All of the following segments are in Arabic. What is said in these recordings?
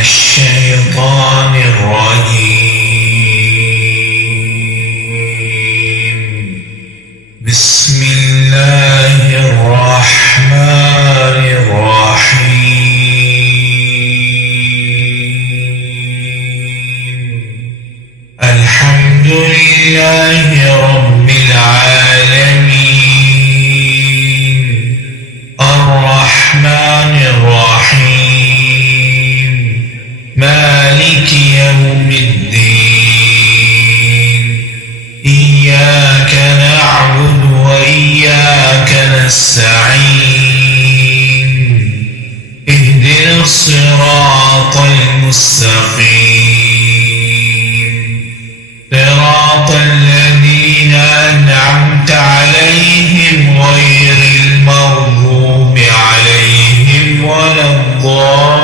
الشيطان الرجيم. بسم الله الرحمن الرحيم. الحمد لله رب العالمين الرحمن الرحيم مالك يوم الدين. إياك نعبد وإياك نستعين. اهدنا الصراط المستقيم صراط الذين أنعمت عليهم غير المغضوب عليهم ولا الضالين.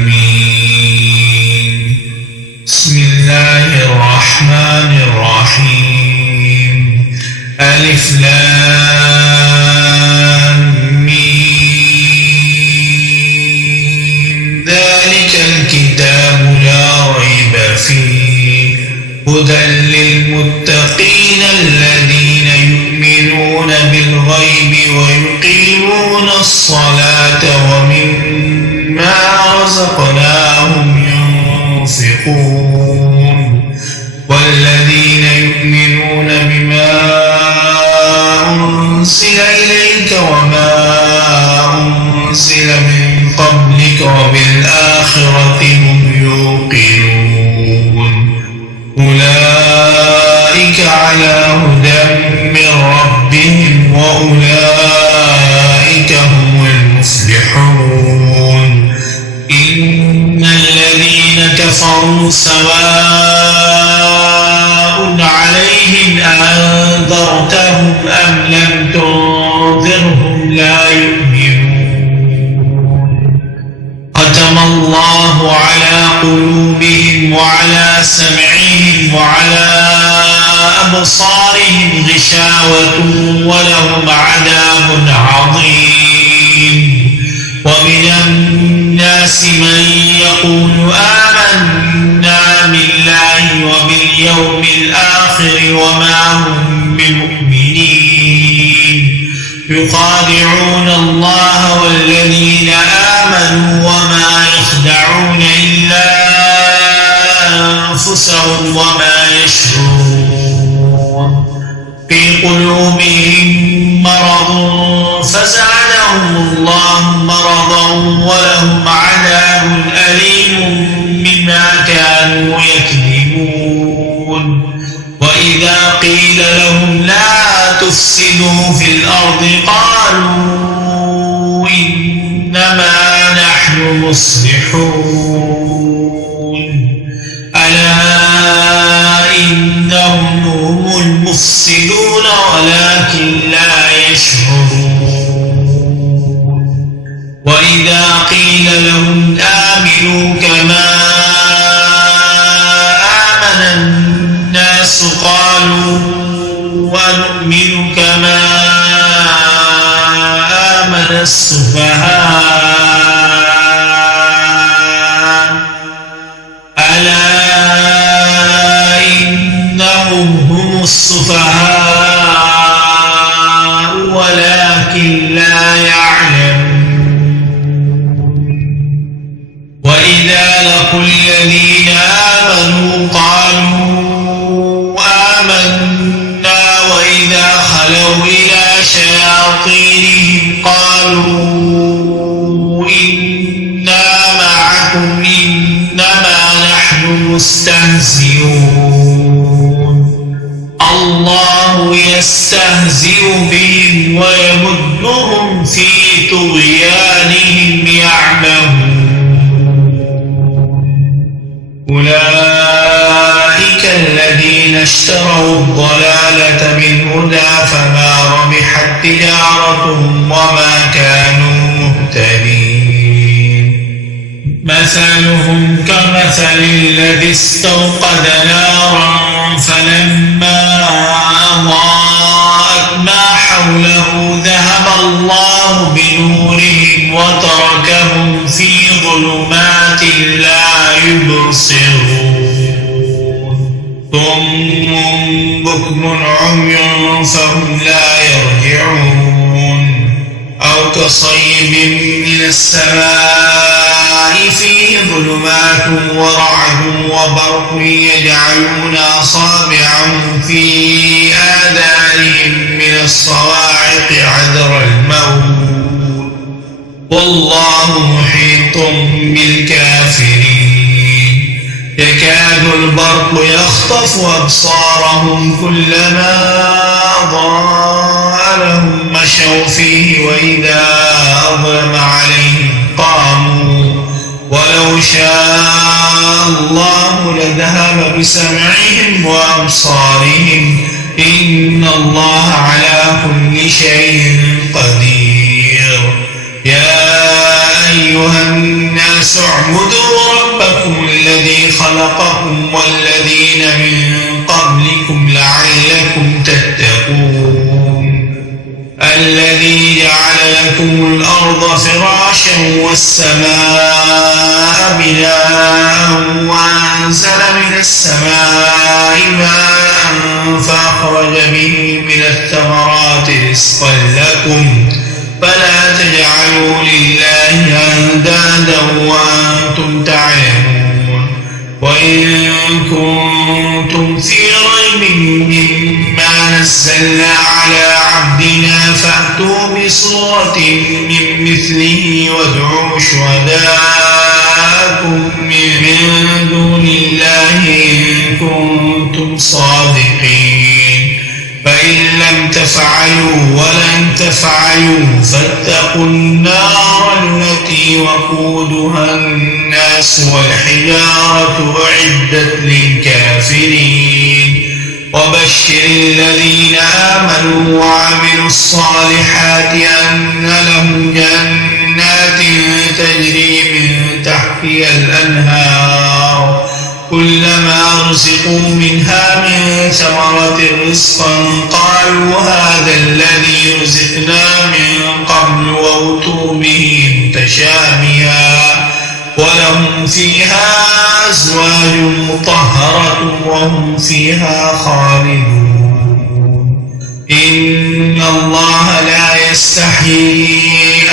آمين. بسم الله الرحمن الرحيم. ألف لام ميم. ذلك الكتاب لا ريب فيه هدى للمتقين الذين يؤمنون بالغيب ويقيمون الصلاة ومما رزقناهم ينفقون. والذين يؤمنون بما أنزل إليك وما أنزل من قبلك وبالآخرة هم يوقنون. أولئك على هدى من ربهم وأولئك هم المفلحون. إن الذين كفروا سواء عليهم أنذرتهم أم لم تنذرهم لا يؤمنون. ختم الله على قلوبهم وعلى سمعهم وعلى أبصارهم غشاوة ولهم عذاب عظيم. ومن الناس من يقول آمنا بالله وباليوم الآخر وما هم بمؤمنين. يخادعون الله والذين آمنوا وما يخدعون إلا أنفسهم وما يشعرون. في قلوبهم مرض فزادهم الله مرضا ولهم عذاب أليم بما كانوا يكذبون. وإذا قيل لهم لا تفسدوا في الأرض قالوا إنما نحن مصلحون. ألا إنهم هم المفسدون ولكن لا يشعرون. وإذا قيل لهم آمنوا كما آمن الناس قالوا ونؤمن كما آمن السفهاء. ألا إنهم هم السفهاء ولكن لا يعلمون. وإذا لقوا الذين آمنوا قالوا آمنا وإذا خلوا إلى شياطينهم قالوا إنا معكم إنما نحن مستهزئون. الله يستهزئ بهم ويمدهم في طغيانهم يعمهون. أولئك الذين اشتروا الضلالة بالهدى فما ربحت تجارتهم وما كانوا مهتدين. مثلهم كمثل الذي استوقد نارا فلما أضاءت ما صم بكم عمي فهم لا يرجعون أو كصيب من السماء فيه ظلمات ورعد وبرق يجعلون أصابعهم في آذانهم من الصواعق حذر الموت والله محيط بالكافرين يكاد البرق يخطف أبصارهم كلما أضاء لهم مشوا فيه وإذا أظلم عليهم قاموا ولو شاء الله لذهب بسمعهم وأبصارهم إن الله على كل شيء قدير يا أيها الناس اعبدوا ربكم الذي خلقكم والذين من قبلكم لعلكم تتقون الذي جعل لكم الأرض فراشا والسماء بناء وأنزل من السماء ماء فأخرج به من الثمرات رزقا لكم فلا تجعلوا لله أندادا وأنتم تعلمون وإن كنتم في ريب مما نزلنا على عبدنا فأتوا بصورة من مثله وادعوا شهداءكم من دون الله إن كنتم صادقين فإن لم تفعلوا ولن تفعلوا فاتقوا النار التي وقودها الناس والحجارة أعدت للكافرين وبشر الذين آمنوا وعملوا الصالحات أن لهم جنات تجري من تحتها الأنهار كلما رزقوا منها من ثمرة رزقا قالوا هذا الذي رزقنا من قبل وأتوا به متشابها ولهم فيها أزواج مطهرة وهم فيها خالدون إن الله لا يستحيي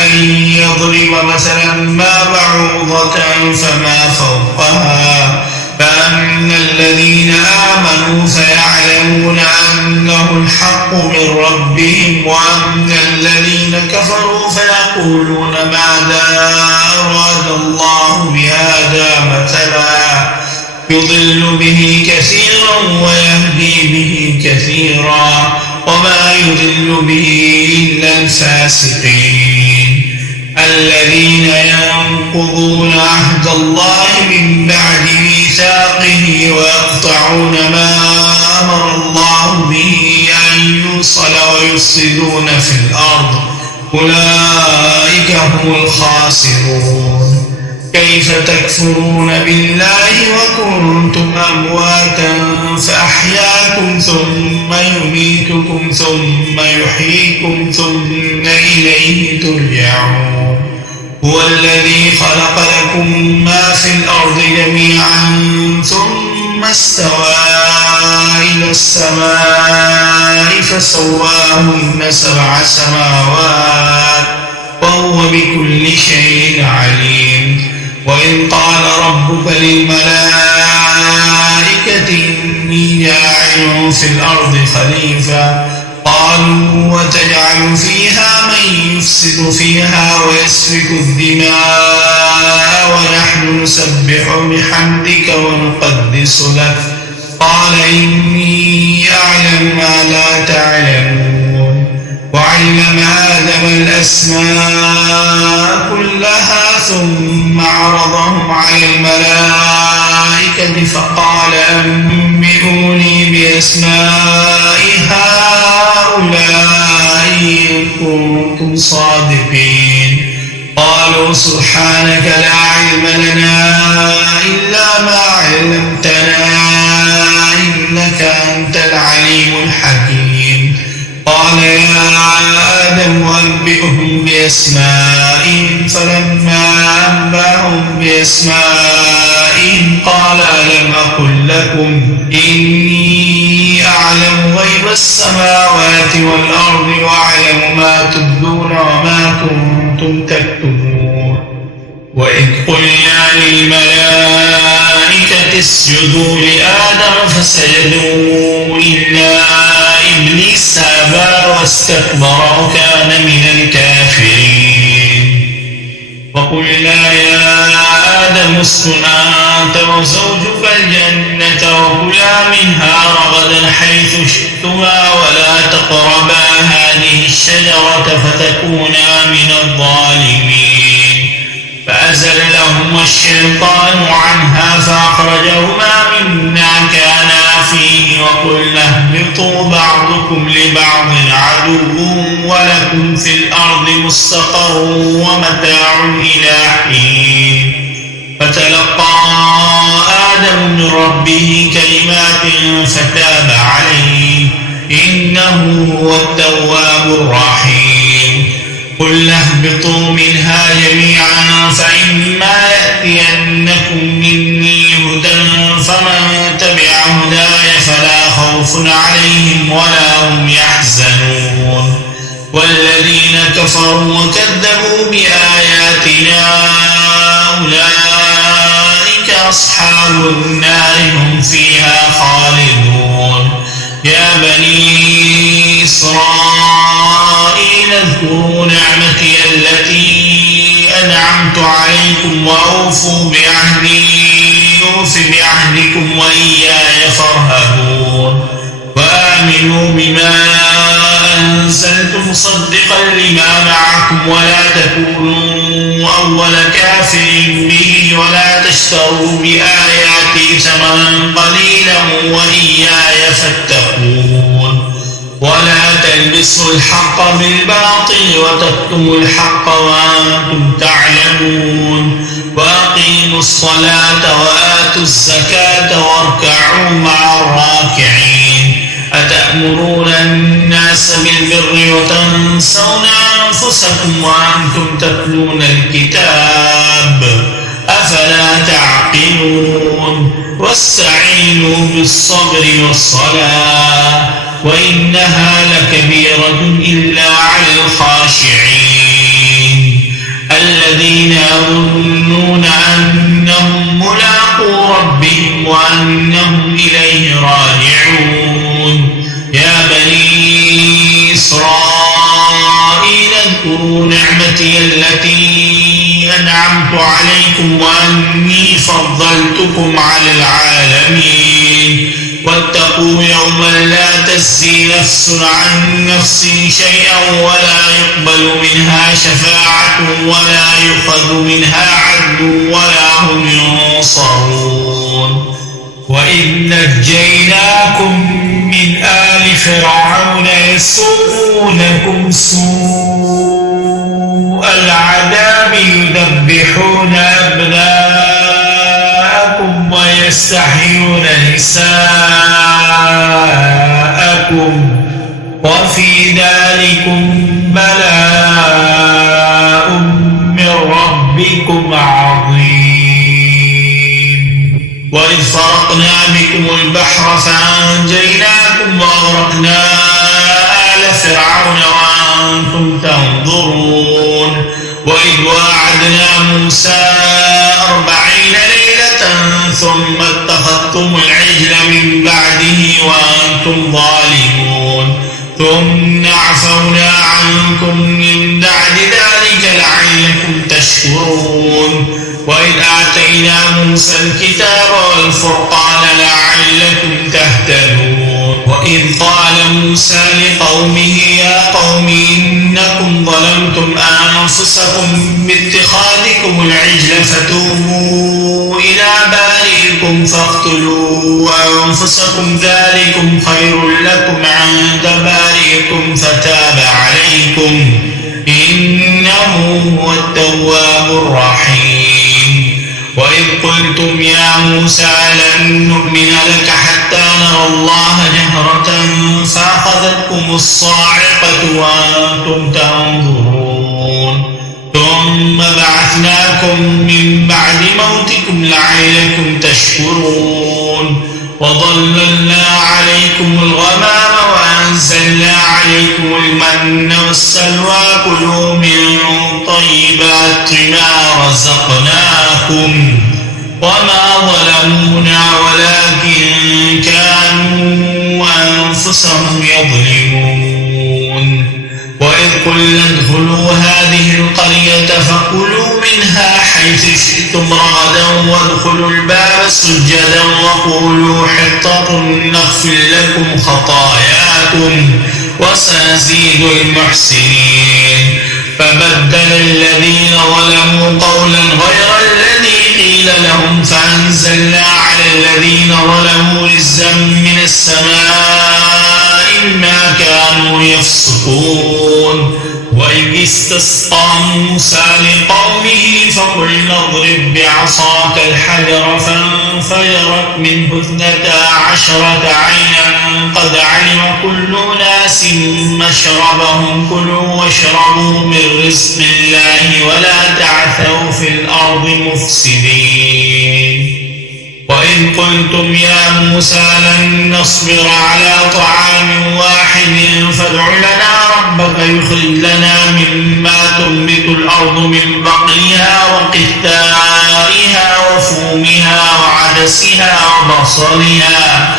أن يضرب مثلا ما بعوضة فما فوقها فأما الذين آمنوا فيعلمون أنه الحق من ربهم وأما الذين كفروا فيقولون ماذا أراد الله بهذا مثلا يضل به كثيرا ويهدي به كثيرا وما يضل به إلا الفاسقين الذين ينقضون عهد الله من بعد ميثاقه ويقطعون ما أمر الله به أن يوصل ويفسدون في الأرض أولئك هم الخاسرون كيف تكفرون بالله وكنتم أمواتا فأحياكم ثم يميتكم ثم يحييكم ثم إليه ترجعون هو الذي خلق لكم ما في الأرض جميعا ثم استوى إلى السماء فسواهن 7 سماوات وهو بكل شيء عليم وإذ قال ربك للملائكة إني جاعل في الأرض خليفة قالوا وتجعل فيها من يفسد فيها ويسفك الدماء ونحن نسبح بحمدك ونقدس لك قال إني أعلم ما لا تعلمون وعلم آدم الأسماء كلها ثم عرضهم على الملائكة فقال أنبئوني بأسماء هؤلاء إن كنتم صادقين قالوا سبحانك لا علم لنا إلا ما علمتنا إنك أنت العليم الحكيم قال يا آدم أنبئهم بأسمائهم فلما أنبأهم بأسمائهم قال ألم أقل لكم إني أعلم غيب السماوات والأرض وأعلم ما تبدون وما كنتم تكتمون وإذ قلنا للملائكة اسجدوا لآدم فسجدوا إلا إبليس أبى واستكبر وكان من الكافرين وقلنا يا آدم اسكن أنت وزوجك الجنة وكلا منها رغدا حيث شئتما ولا تقربا هذه الشجرة فتكونا من الظالمين فأزلهما الشيطان عنها فأخرجهما مما كانا فيه وقلنا اهبطوا بعضكم لبعض عدو ولكم في الأرض مستقر ومتاع إلى حين فتلقى آدم من ربه كلمات فتاب عليه إنه هو التواب الرحيم قل اهبطوا منها جميعا فإما يأتينكم مني هدى فمن تبع هداي فلا خوف عليهم ولا هم يحزنون والذين كفروا وكذبوا بآياتنا أولئك أصحاب النار هم فيها خالدون يا بني إسرائيل اذكروا نعمتي التي أنعمت عليكم وأوفوا بعهدي أوف بعهدكم وإياي فارهبون وآمنوا بما أنزلت مصدقا لما معكم ولا تكونوا أول كافر به ولا تشتروا بآياتي ثمنا قليلا وإياي فاتقون ولا تلبسوا الحق بالباطل وتكتموا الحق وأنتم تعلمون وأقيموا الصلاة وآتوا الزكاة واركعوا مع الراكعين أتأمرون الناس بالبر وتنسون أنفسكم وأنتم تتلون الكتاب أفلا تعقلون واستعينوا بالصبر والصلاة وإنها لكبيرة إلا على الخاشعين الذين يظنون أنهم ملاقو ربهم وأنهم إليه راجعون يا بني إسرائيل اذكروا نعمتي التي أنعمت عليكم وأني فضلتكم على العالمين واتقوا يوما لا تجزي نفس عن نفس شيئا ولا يقبل منها شفاعة ولا يؤخذ منها عدل ولا هم ينصرون وإذ نجيناكم من آل فرعون يسومونكم سوء العذاب يذبحون أبناءكم ويستحيون نساءكم وفي ذلكم بلاء من ربكم عظيم وإذ فرقنا بكم البحر فأنجيناكم وأغرقنا آل فرعون وأنتم تنظرون وإذ واعدنا موسى 40 ليلة ثم اتخذتم العجل من بعده وأنتم ظالمون ثم عفونا عنكم من بعد ذلك لعلكم تشكرون وإذ آتينا موسى الكتاب والفرقان لعلكم تهتدون وإذ قال موسى لقومه يا قوم إنكم ظلمتم أنفسكم باتخاذكم العجل فتوبوا إلى بارئكم فاقتلوا أنفسكم ذلكم خير لكم عند بارئكم فتاب عليكم إنه هو التواب الرحيم وإذ قلتم يا موسى لن نؤمن لك حتى نرى الله جهرة فأخذتكم الصاعقة وأنتم تنظرون ثم بعثناكم من بعد موتكم لعلكم تشكرون وظللنا عليكم الغمام وأنزلنا عليكم المن والسلوى كلوا من طيبات ما رزقناكم وما ظلمونا ولكن كانوا أنفسهم يظلمون وإذ قلنا ادخلوا هذه القرية فكلوا منها حيث شئتم رغدا وادخلوا الباب سجدا وقولوا حطة نغفر لكم خطاياكم وسنزيد المحسنين فبدل الذين ظلموا قولا غير الذي قيل لهم فأنزلنا على الذين ظلموا رجزا من السماء ما كانوا يفسقون وإذ استسقى موسى لقومه فقلنا اضرب بعصاك الحجر فانفجرت منه 12 عينا قد علم كل ناس مشربهم كلوا واشربوا من رزق الله ولا تعثوا في الأرض مفسدين وإذ قلتم يا موسى لن نصبر على طعام واحد فادع لنا ربك يخرج لنا مما تنبت الأرض من بقلها وقثائها وفومها وعدسها وبصلها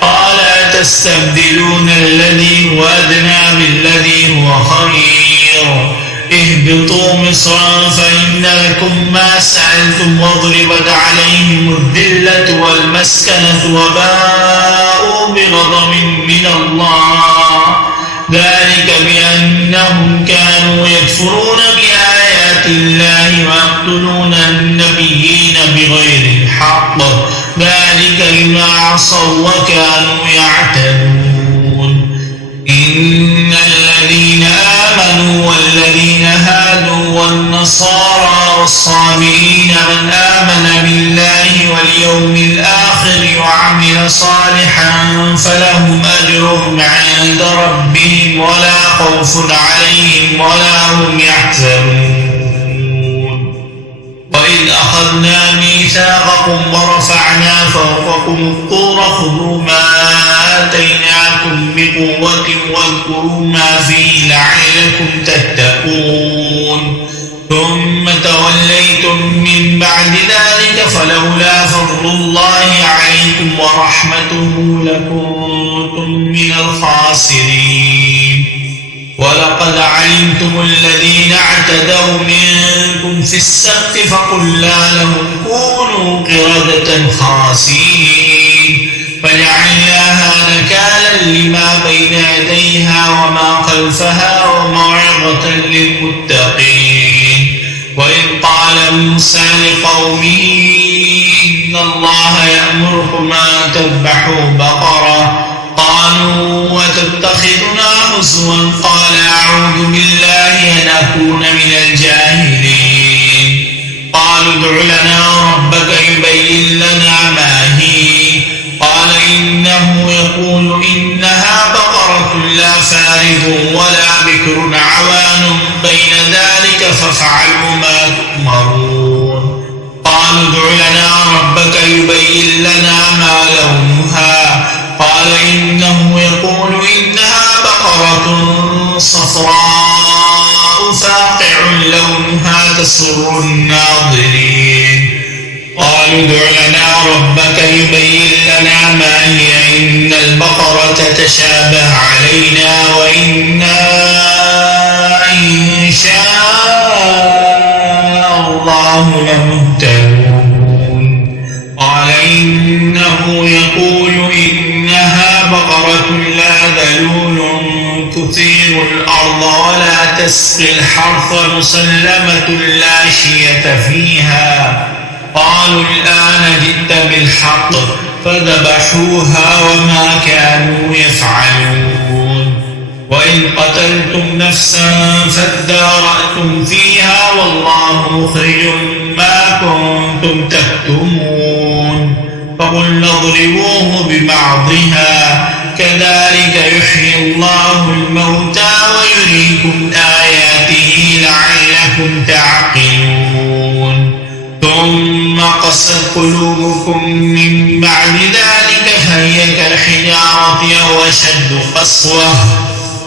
قال تستبدلون الذي هو أدنى بالذي هو خير اهبطوا مصرا فإن لكم ما سألتم واضربت عليهم الذلة والمسكنة وباءوا بغضب من الله ذلك بأنهم كانوا يكفرون بآيات الله ويقتلون النبيين بغير الحق ذلك بما عصوا وكانوا يعتدون إن الذين آمنوا والذين هادوا والنصارى والصابئين من آمن بالله واليوم الآخر وعمل صالحا فلهم أجرهم عند ربهم ولا خوف عليهم ولا هم يحزنون وإذ أخذنا ميثاقكم ورفعنا فوقكم الطور خذوا ما آتيناكم بقوة واذكروا ما فيه لعلكم تتقون ثم توليتم من بعد ذلك فلولا فضل الله عليكم ورحمته لكنتم من الخاسرين ولقد علمتم الذين اعتدوا منكم في السبت فقلنا لهم كونوا قردة خاسئين فجعلناها نكالا لما بين يديها وما خلفها وموعظة للمتقين وإذ قال موسى لقومه إن الله يأمركم أن تذبحوا بقرة قالوا وتتخذنا هزوا قال أعوذ بالله أن أكون من الجاهلين قالوا ادع لنا ربك يبين لنا ما هي قال إنه يقول إنها بقرة لا فارض ولا بكر عوان بين ذلك فافعلوا ما تؤمرون قالوا ادع لنا ربك يبين لنا ما لونها قال إنه يقول إنها بقرة صفراء فاقع لونها تسر الناظرين قالوا ادع لنا ربك يبين لنا ما هي إن البقرة تشابه علينا وإنا إن شاء الله لمهتدون قال إنه يقول إنها بقرة لا ذلول تثير الأرض ولا تسقي الحرث مسلمة لا شية فيها قالوا الآن جئت بالحق فذبحوها وما كانوا يفعلون وإن قتلتم نفسا فادارأتم فيها والله مخرج ما كنتم تكتمون فقلنا اضربوه ببعضها كذلك يحيي الله الموتى ويريكم آياته لعلكم تعقلون ثم قست قلوبكم من بعد ذلك التوراة أو أشد قسوة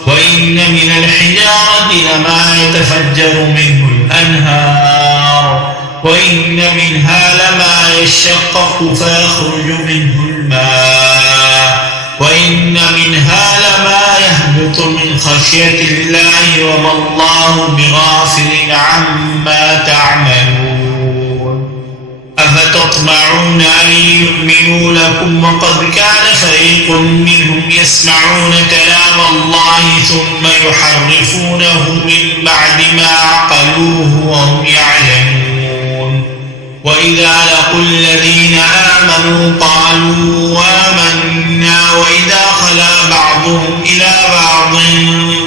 وإن من الحجارة لما يتفجر منه الأنهار وإن منها لما يشقق فيخرج منه الماء وإن منها لما يهبط من خشية الله وما الله بغافل عما تعملون أفتطمعون أن يؤمنوا لكم وقد كان فريق منهم يسمعون كلام الله ثم يحرفونه من بعد ما عقلوه وهم يعلمون وإذا لقوا الذين آمنوا قالوا آمنا وإذا خلا بعضهم إلى بعض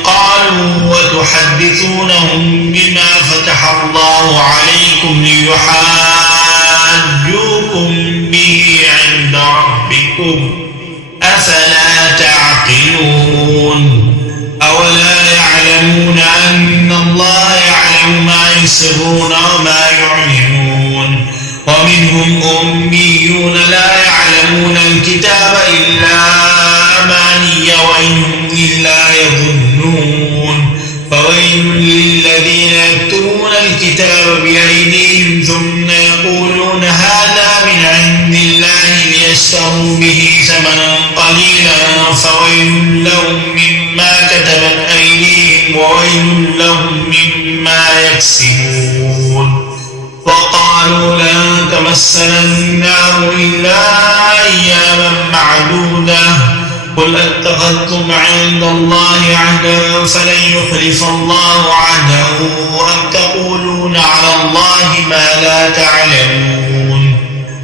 قالوا وتحدثونهم بما فتح الله عليكم ليحاجوكم به عند ربكم أفلا تعقلون أولا يعلمون أن الله يعلم ما يسرون وما يعلنون ومنهم أميون لا يعلمون الكتاب إلا أماني وإن هم إلا يظنون فويل للذين يكتبون الكتاب بأيديهم ثم يقولون هذا من عند الله ليشتروا به ثمنا قليلا فويل لهم مما كتبت أيديهم وويل لهم مما يكسبون وقالوا لن تمسنا النار إلا أياما معدودة قل أتخذتم عند الله عهدا فلن يخلف الله عهده أم تقولون على الله ما لا تعلمون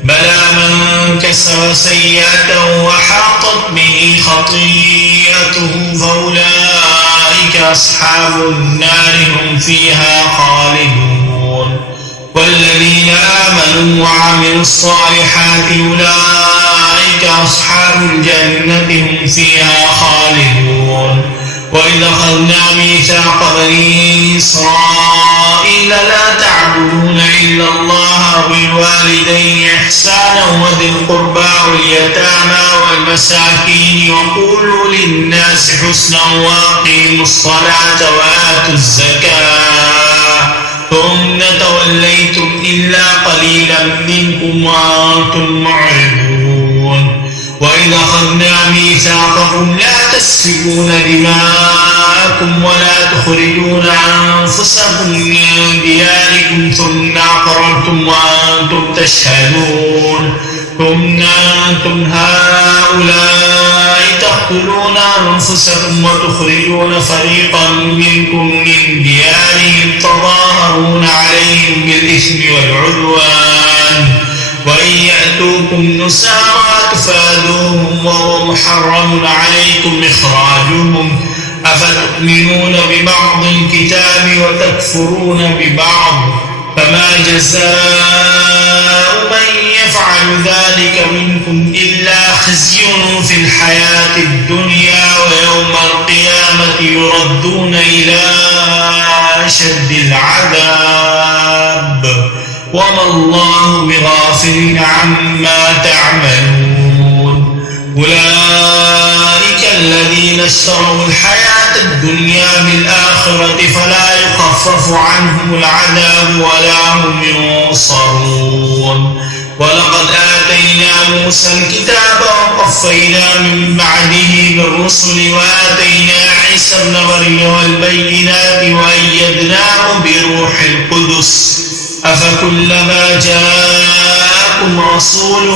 بلى من كسب سيئة وحاطت به خطيئته فأولئك أصحاب النار هم فيها خالدون والذين آمنوا وعملوا الصالحات أولئك أصحاب الجنة هم فيها خالدون وإذا أخذنا ميثاق بني إسرائيل لا تعبدون إلا الله وبالوالدين إحسانا وذي القربى واليتامى والمساكين وقولوا للناس حسنا وأقيموا الصلاة وآتوا الزكاة ثم توليتم إلا قليلا منكم وأنتم معرضون وإذا أخذنا ميثاقكم لا تسفكون دماءكم ولا تخرجون أنفسكم من دياركم ثم أقررتم وأنتم تشهدون ثم أنتم هؤلاء تقتلون أنفسكم وتخرجون فريقا منكم من ديارهم تظاهرون عليهم بالإثم والعدوان وإن يأتوكم نسارى تفادوهم وهو محرم عليكم إخراجهم أفتؤمنون ببعض الكتاب وتكفرون ببعض فما جزاء من يفعل ذلك منكم إلا خزي في الحياة الدنيا ويوم القيامة يردون إلى أشد العذاب وما الله بغافل عما تعملون أولئك الذين اشتروا الحياة الدنيا بالآخرة فلا يخفف عنهم العذاب ولا هم ينصرون ولقد آتينا موسى الكتاب وقفينا من بعده بالرسل وآتينا عيسى ابن مريم البينات وأيدناه بروح القدس أفكلما جاءكم رسول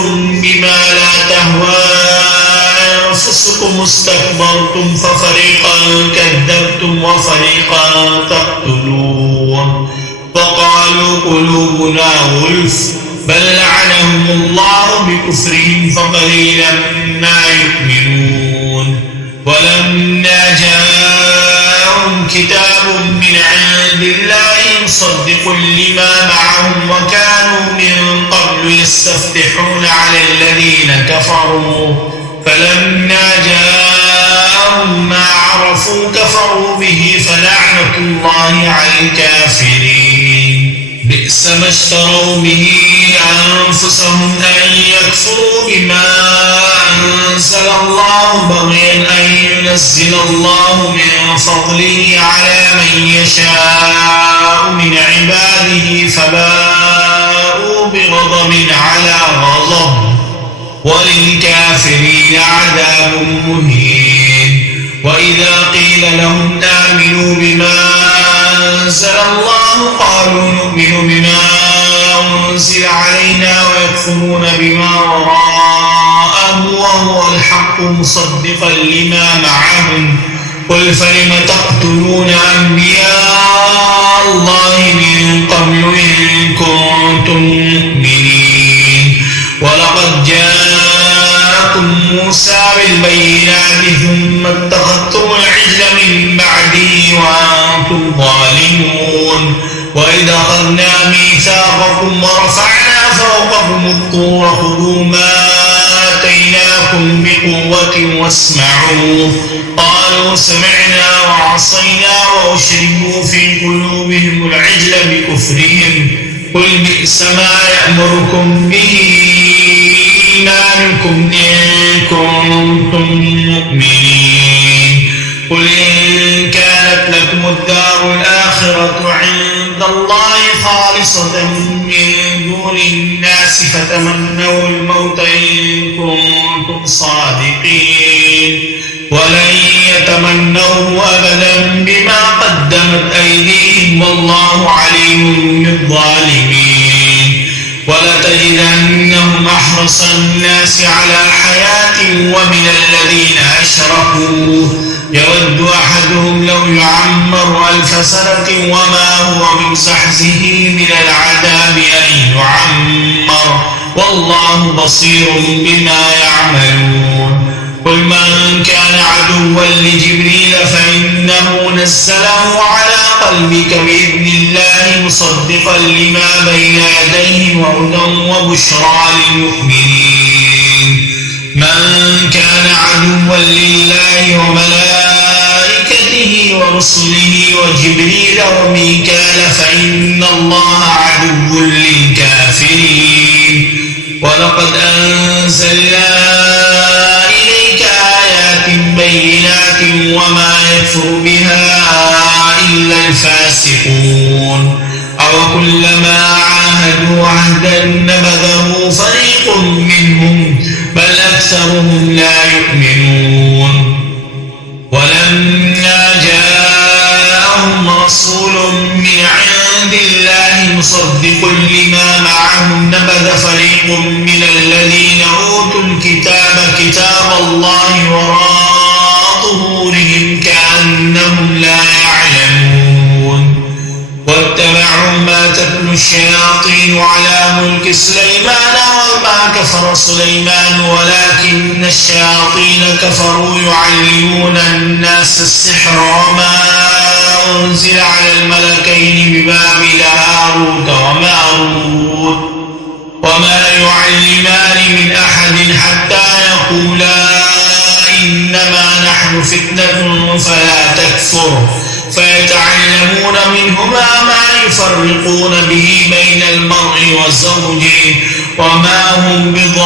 بما لا تهوى أنفسكم استكبرتم ففريقا كذبتم وفريقا تقتلون وقالوا قلوبنا غلف بل لعنهم الله بكفرهم فقليلا ما يؤمنون ولما جاءهم كتاب من عند الله مصدق لما معهم وكانوا من قبل يستفتحون على الذين كفروا فلما جاءهم ما عرفوا كفروا به فلعنة الله على الكافرين بئس ولبئس ما اشتروا به أنفسهم أن يكفروا بما أنزل الله بغيا أن ينزل الله من فضله على من يشاء من عباده فباءوا بغضب على غضب وللكافرين عذاب مهين. وإذا قيل لهم آمنوا بما أنزل الله قالوا نؤمن بما أنزل علينا ويكفرون بما وراءه وهو الحق مصدقا لما معهم قل فلم تقتلون أنبياء الله من قبل إن كنتم مؤمنين ولقد جاءكم موسى بالبينات ثم اتخذتم العجل من بعده وأنتم ظالمون وإذ أخذنا ميثاقكم ورفعنا فوقكم الطور خذوا ما آتيناكم بقوة واسمعوا قالوا سمعنا وعصينا وأشربوا في قلوبهم العجل بكفرهم قل بئس ما يأمركم به إيمانكم إن كنتم مؤمنين قل إن كانت لكم الدار الآخرة عند الله خالصة من دون الناس فتمنوا الموت إن كنتم صادقين ولن يتمنوه أبدا بما قدمت أيديهم والله عليم بالظالمين ولتجدنهم أحرص الناس على حياة ومن الذين أشركوا يود أحدهم لو يعمر 1000 سنة وما هو بمزحزحه من العذاب أن يعمر والله بصير بما يعملون قل من كان عدوا لجبريل فإنه نزله على قلبك بإذن الله مصدقا لما بين يديه وهدى وبشرى للمؤمنين من كان عدوا لله وملائكته ورسله وجبريل وميكال فإن الله عدو للكافرين ولقد أنزلنا بينات وما يكفر بها إلا الفاسقون أو كلما عاهدوا عهدا نبذه فريق منهم بل أكثرهم لا يؤمنون ولما جاءهم رسول من عند الله مصدق لما معهم نبذ فريق من الذين أوتوا الكتاب كتاب الله وراء ظهورهم كأنهم لا يعلمون واتبعوا ما تتلو الشياطين على ملك سليمان وما كفر سليمان ولكن الشياطين كفروا يعلمون الناس السحر وما أنزل على الملكين ببابل هاروت وماروت وما يعلمان من أحد حتى يقولا إنما نحن فتنة فلا تكفر فيتعلمون منهما ما يفرقون به بين المرء وزوجه وما هم بضارين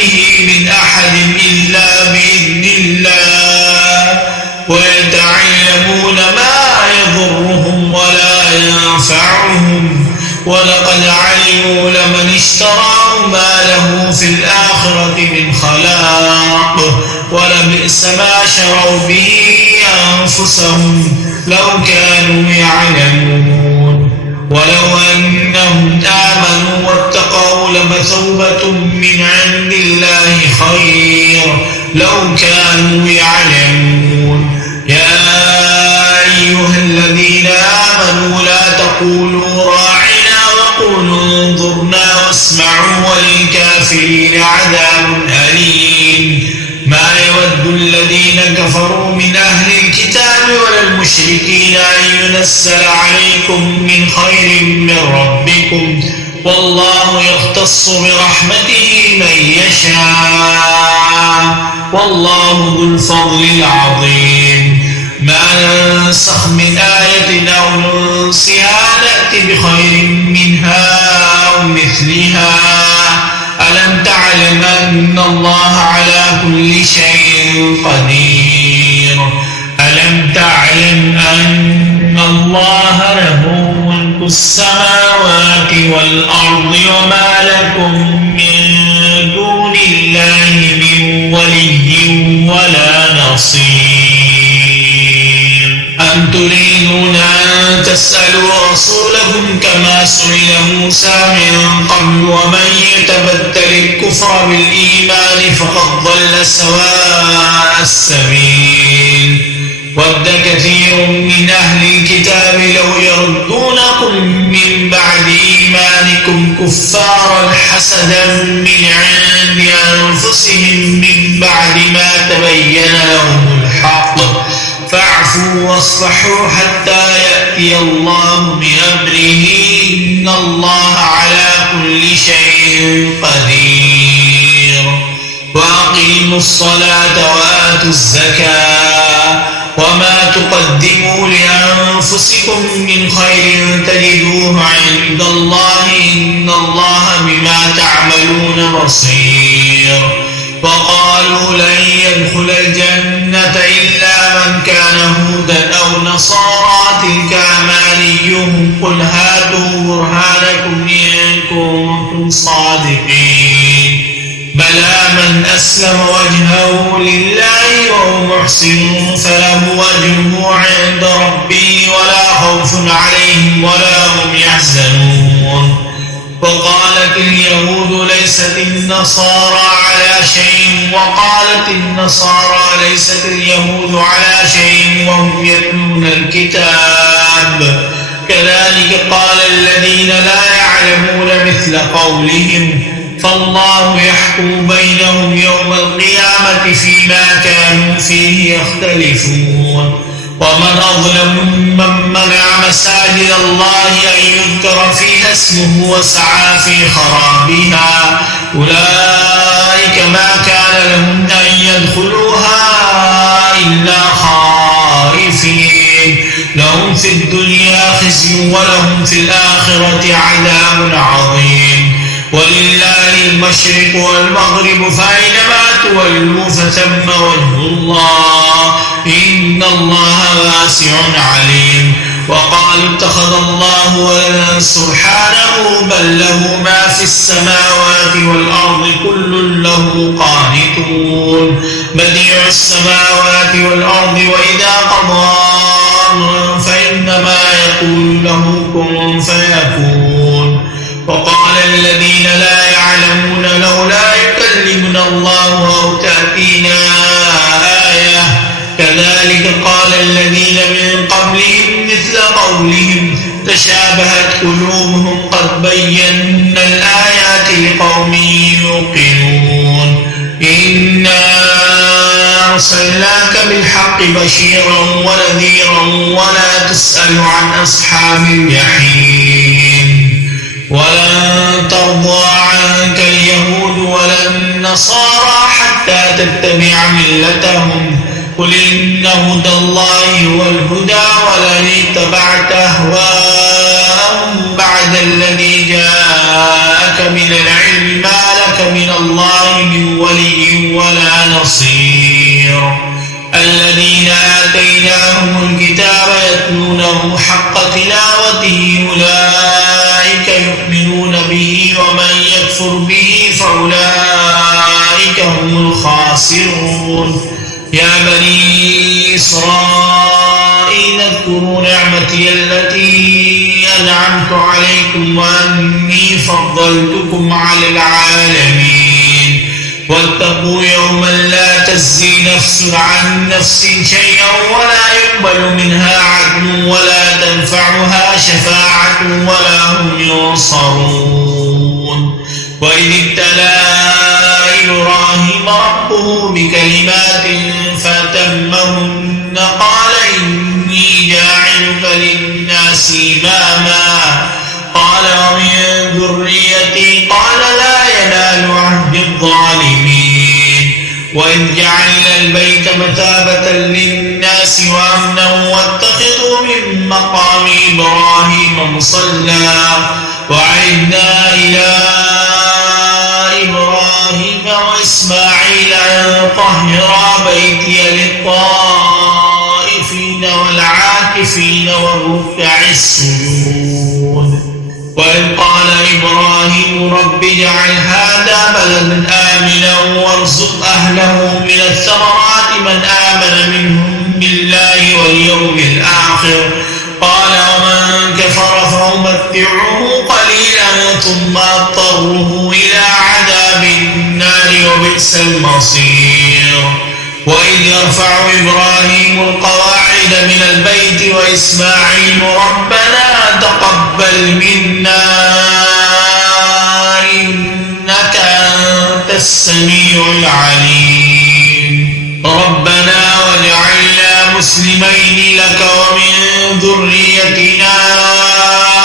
به من أحد إلا بإذن الله ويتعلمون ما يضرهم ولا ينفعهم ولقد علموا لمن اشتراه ما له في الآخرة من خلاق ولبئس ما شروا به أنفسهم لو كانوا يعلمون ولو أنهم آمنوا واتقوا لمثوبة من عند الله خير لو كانوا يعلمون يا أيها الذين آمنوا لا تقولوا راعنا وقولوا انظرنا واسمعوا وللكافرين عذاب أليم ما يود الذين كفروا من أهل الكتاب ولا المشركين أن ينزل عليكم من خير من ربكم والله يختص برحمته من يشاء والله ذو الفضل العظيم ما ننسخ من آية أو ننسها نأتي بخير منها أو مثلها ألم تعلم أن الله على كل شيء قدير ألم تعلم أن الله له ملك السماوات والأرض وما لكم من دون الله من ولي ولا نصير أم تريدون أن تسألوا رسولكم كما سئل موسى من قبل ومن يتبدل الكفر بالإيمان فقد ضل سواء السبيل ود كثير من أهل الكتاب لو يردونكم من بعد إيمانكم كفارا حسدا من عند أنفسهم من بعد ما تبين لهم الحق فاعفوا واصفحوا حتى يأتي الله بأمره إن الله على كل شيء قدير وأقيموا الصلاة وآتوا الزكاة وما تقدموا لأنفسكم من خير تجدوه عند الله إن الله بما تعملون بصير وقالوا لن يدخل الجنة إلا من كان هودا أو نصارى تلك أمانيهم قل هاتوا برهانكم إن كنتم صادقين بلى من أسلم وجهه لله وهو محسن فله أجره عند ربه ولا خوف عليهم ولا هم يحزنون وقالت اليهود ليست النصارى على شيء وقالت النصارى ليست اليهود على شيء وهم يتلون الكتاب كذلك قال الذين لا يعلمون مثل قولهم فالله يحكم بينهم يوم القيامة فيما كانوا فيه يختلفون ومن أظلم ممن منع مساجد الله أن يذكر فيها اسمه وسعى في خرابها أولئك ما كان لهم أن يدخلوها إلا خائفين لهم في الدنيا خزي ولهم في الآخرة عذاب عظيم ولله المشرق والمغرب فأينما تولوا فثم وجه الله إن الله واسع عليم وقالوا اتخذ الله ولدا سبحانه بل له ما في السماوات والأرض كل له قانتون بديع السماوات والأرض وإذا قضى أمرا فإنما يقول له كن فيكون وقال الذين لا يعلمون لولا يكلمنا الله أو تأتينا آية كذلك قال الذين من قبلهم مثل قولهم تشابهت قلوبهم قد بينا الآيات لقوم يوقنون إنا أرسلناك بالحق بشيرا ونذيرا ولا تسأل عن أصحاب الجحيم ولن ترضى عنك اليهود ولا النصارى حتى تتبع ملتهم قل إن هدى الله هو الهدى ولن اتبعت أهواءهم بعد الذي جاءك من العلم ما لك من الله من ولي ولا نصير الذين آتيناهم الكتاب يتلونه حق تلاوته أولئك يؤمنون به ومن يكفر به فأولئك هم الخاسرون يا بني إسرائيل اذكروا نعمتي التي أنعمت عليكم وأني فضلتكم على العالمين واتقوا يوما لا تجزي نفس عن نفس شيئا ولا يقبل منها عدل ولا تنفعها شفاعة ولا هم ينصرون وإذ ابتلى إبراهيم ربه بكلمات فأتمهن قال إني جاعلك للناس إماما قال ومن ذريتي قال لا ينال عهد الظالمين وإذ وإذ جعلنا البيت مثابة للناس وأمنا واتخذوا من مقام إبراهيم مصلى وعهدنا إلى إبراهيم وإسماعيل أن طهرا بيتي للطائفين والعاكفين والركع السجود. وإذ قال إبراهيم رب اجعل هذا بلدا آمنا وارزق أهله من الثمرات من آمن منهم بالله واليوم الآخر قال ومن كفر فأمتعه قليلا ثم أضطره إلى عذاب النار وبئس المصير. وإذ يرفع إبراهيم القواعد من البيت وإسماعيل ربنا تقبل منا إنك أنت السميع العليم ربنا واجعلنا مسلمين لك ومن ذريتنا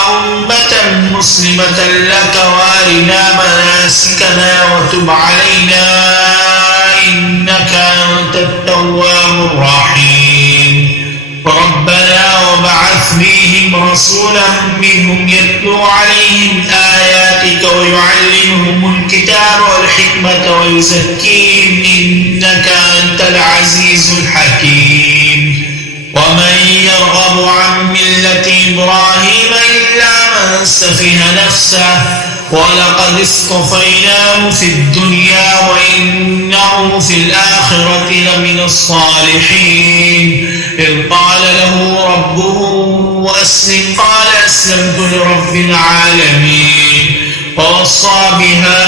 أمة مسلمة لك وارنا مناسكنا وتب علينا إنك أنت التواب الرحيم. ربنا وابعث فيهم رسولا منهم يتلو عليهم آياتك ويعلمهم الكتاب والحكمة ويزكيهم إنك أنت العزيز الحكيم. ومن يرغب عن ملة إبراهيم إلا من سفه نفسه ولقد اصطفيناه في الدنيا وإنه في الآخرة لمن الصالحين. إذ قال له ربه أسلم قال أسلمت لرب العالمين. ووصى بها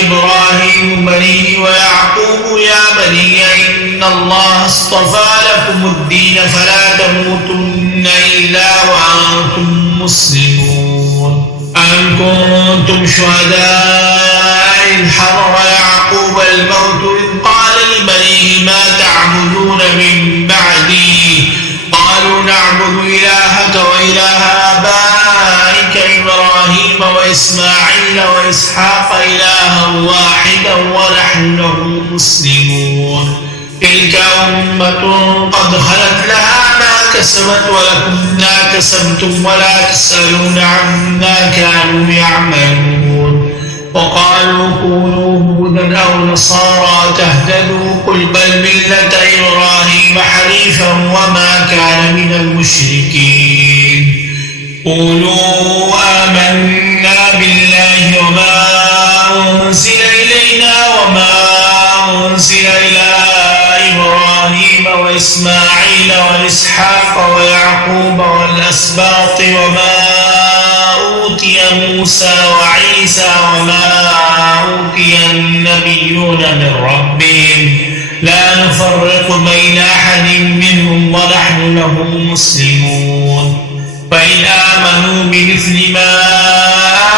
إبراهيم بنيه ويعقوب يا بني إن الله اصطفى لكم الدين فلا تموتن إلا وأنتم مسلمون. أم كنتم شهداء إذ حضر يعقوب الموت إذ قال لبنيه ما تعبدون من بعدي قالوا نعبد إلهك وإله آبائك إبراهيم وإسماعيل وإسحاق إلها واحدا ونحن له مسلمون. تلك أمة قد خلت لها ما كسبت ولكم ما كسبتم ولا تسألون عما كانوا يعملون. وقالوا كونوا هودا أو نصارى تهتدوا قل بل ملة إبراهيم حنيفا وما كان من المشركين. قولوا آمنا بالله وما أنزل إلينا وما أنزل إلى إبراهيم وإسماعيل وإسحاق ويعقوب والأسباط وما أوتي موسى وعيسى وما أوتي النبيون من ربهم لا نفرق بين أحد منهم ونحن له مسلمون. فإن آمنوا بمثل ما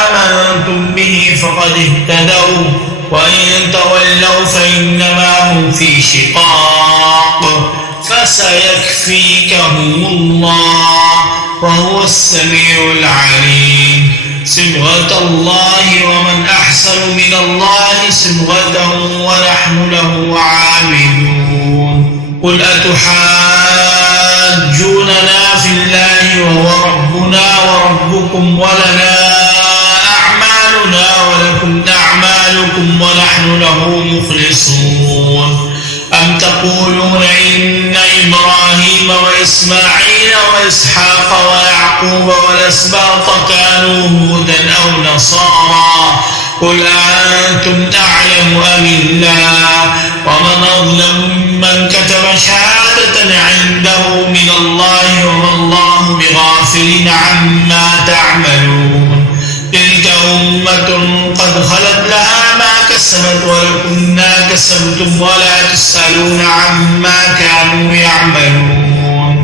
آمنتم به فقد اهتدوا وإن تولوا فإنما هم في شقاق فسيكفيكهم الله وهو السميع العليم. صبغة الله ومن أحسن من الله صبغة ونحن له عابدون. قل أتحاجوننا في الله وهو ربنا وربكم ولنا أعمالنا ولكم أعمالكم ونحن له مخلصون. أم تقولون إن إبراهيم وإسماعيل وإسحاق ويعقوب والأسباط كانوا هودا أو نصارى قل أنتم أعلم أم الله ومن أظلم ممن كتب شهادة عنده من الله وما الله بغافل عما تعملون. تلك أمة قد خلت لها ما كسبت ولكم ما كسبتم ولا تسألون عما كانوا يعملون.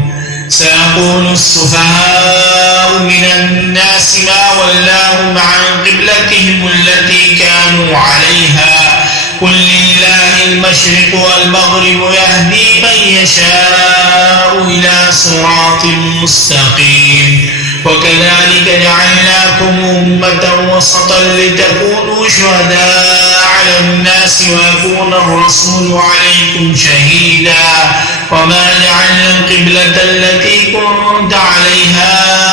سيقول السفهاء من الناس ما ولاهم عن قبلتهم التي كانوا عليها قل لله المشرق والمغرب يهدي من يشاء إلى صراط مستقيم. وكذلك جعلناكم أمة وسطا لتكونوا شهداء على الناس ويكون الرسول عليكم شهيدا وما جعلنا القبلة التي كنت عليها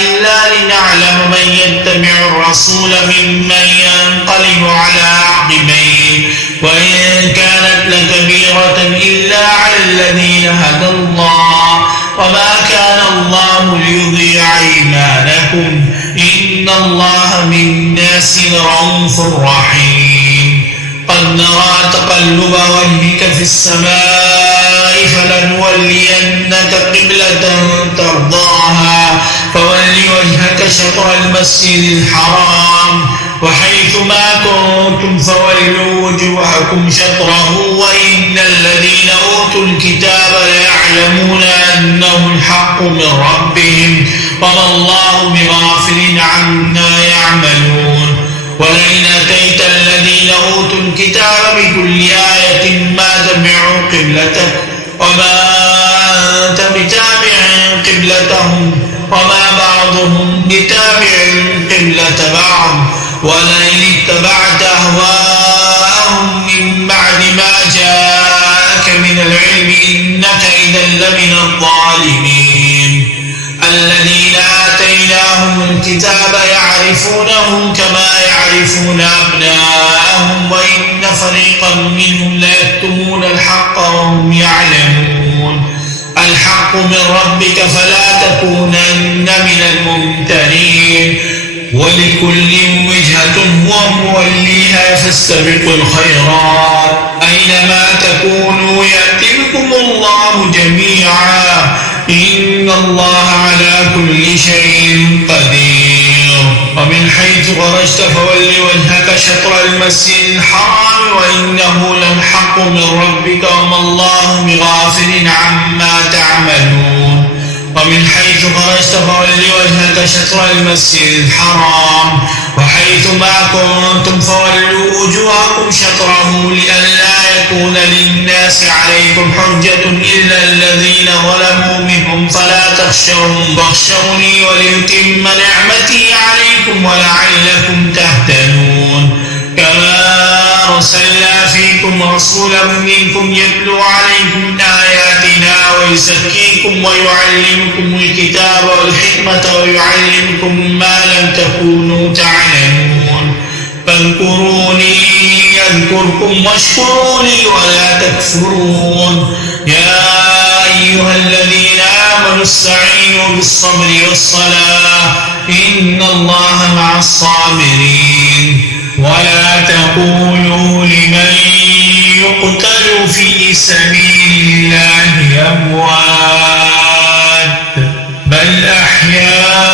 إلا لنعلم من يتبع الرسول ممن ينقلب على عقبيه وإن كانت لكبيرة إلا على الذين هدى الله وما كان الله ليضيع إيمانكم إن الله بالناس لرءوف رحيم قد نرى تقلب وجهك في السماء فلنولينك قبلة ترضاها فول وجهك شطر المسجد الحرام وحيث ما كنتم فولوا وجوهكم شطره وإن الذين أوتوا الكتاب ليعلمون أنه الحق من ربهم وما الله بغافل عما يعملون ولئن أتيت الذين أوتوا الكتاب بكل آية ما تبعوا قبلتك وما أنت بتابع قبلتهم وما بعضهم بتابع قبلة بعض ولئن اتبعت أهواءهم من بعد ما جاءك من العلم إنك إذا لمن الظالمين الذين آتيناهم الكتاب يعرفونه كما يعرفون أبناءهم وإن فريقا منهم ليكتمون الحق وهم يعلمون الحق من ربك فلا تكونن من الممترين ولكل وجهة هو موليها فاستبقوا الخيرات أينما تكونوا يأتي بكم الله جميعا إن الله على كل شيء قدير ومن حيث خرجت فول وجهك شطر المسجد الحرام وإنه للحق من ربك وما الله بغافل عما تعملون ومن حيث خرجت فول وجهك شطر المسجد الحرام وحيث ما كنتم فولوا وجوهكم شطره لئلا يكون للناس عليكم حجة إلا الذين ظلموا منهم فلا تخشوهم واخشوني وليتم نعمتي عليكم ولعلكم تهتدون كما أرسلنا فيكم رسولا منكم يتلو عليكم آياتنا ويزكيكم ويعلمكم الكتاب والحكمة ويعلمكم ما لم تكونوا تعلمون فاذكروني يذكركم واشكروا لي ولا تكفرون يا أيها الذين آمنوا استعينوا بالصبر والصلاة إن الله مع الصابرين ولا تقولوا لمن يقتل في سبيل الله أموات بل أحياء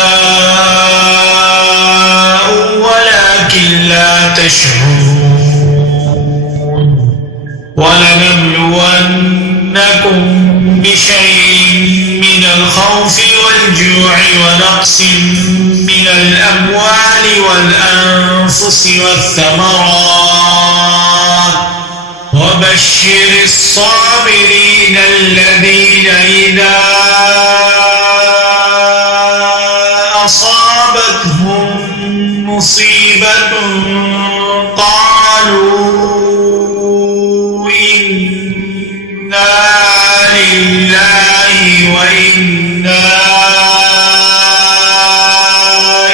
ولكن لا تشعرون ولنبلونكم بشيء من الخوف والجوع ونقص من الأموال والأنفس والثمرات وبشر الصابرين الذين إذا أصابتهم مصيبة قالوا إنا لله وإنا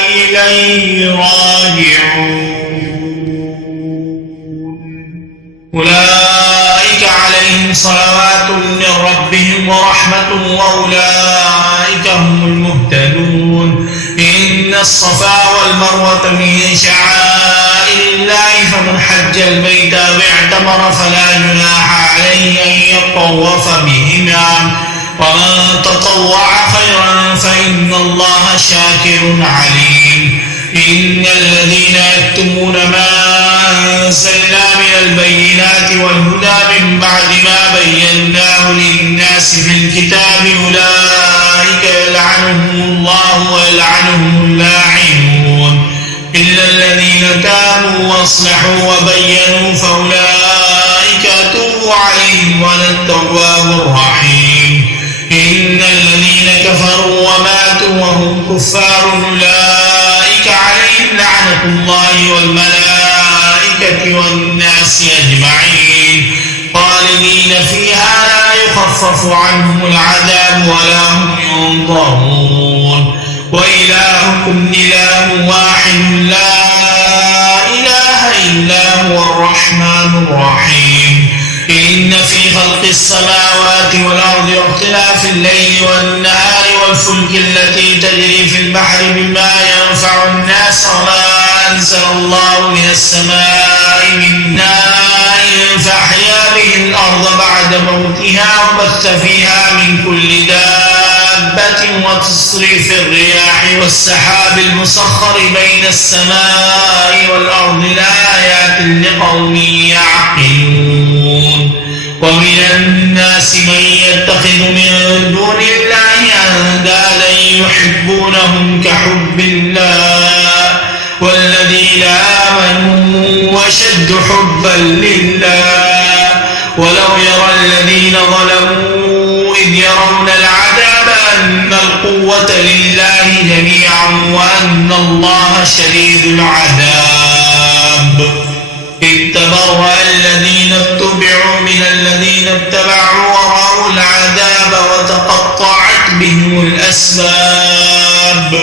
إليه راجعون أولئك عليهم صلوات من ربهم ورحمة وأولئك هم المهتدون إن الصفا والمروة من شعائر الله فمن حج البيت أو اعتمر فلا جناح عليه أن يطوف بهما ومن تطوع خيرا فإن الله شاكر عليم إن الذين يكتمون ما أنزلنا من البينات والهدى من بعد ما بيناه للناس في الكتاب أولئك يلعنهم الله ويلعنهم اللاعنون إلا الذين تابوا وأصلحوا وبينوا فأولئك أتوب عليهم وأنا التواب الرحيم إن الذين كفروا وماتوا وهم كفار أولئك عليهم لعنة الله والملائكة والناس أجمعين خالدين فيها لا يخفف عنهم العذاب ولا هم ينظرون وإلهكم إله واحد لا إله إلا هو الرحمن الرحيم إن في خلق السماوات والأرض واختلاف الليل والنهار والفلك التي تجري في البحر بما ينفع الناس وما أنزل الله من السماء من ماء فأحيا به الأرض بعد موتها وبث فيها من كل دابة وتصريف الرياح والسحاب المسخر بين السماء والأرض لآيات لقوم يعقلون ومن الناس من يتخذ من دون الله أندادا يحبونهم كحب الله والذين آمنوا أشد حبا لله ولو يرى الذين ظلموا إذ يرون العذاب أن القوة لله جميعا وأن الله شديد العذاب إذ تبرأ الذين اتبعوا من الذين اتبعوا ورأوا العذاب وتقطعت بهم الأسباب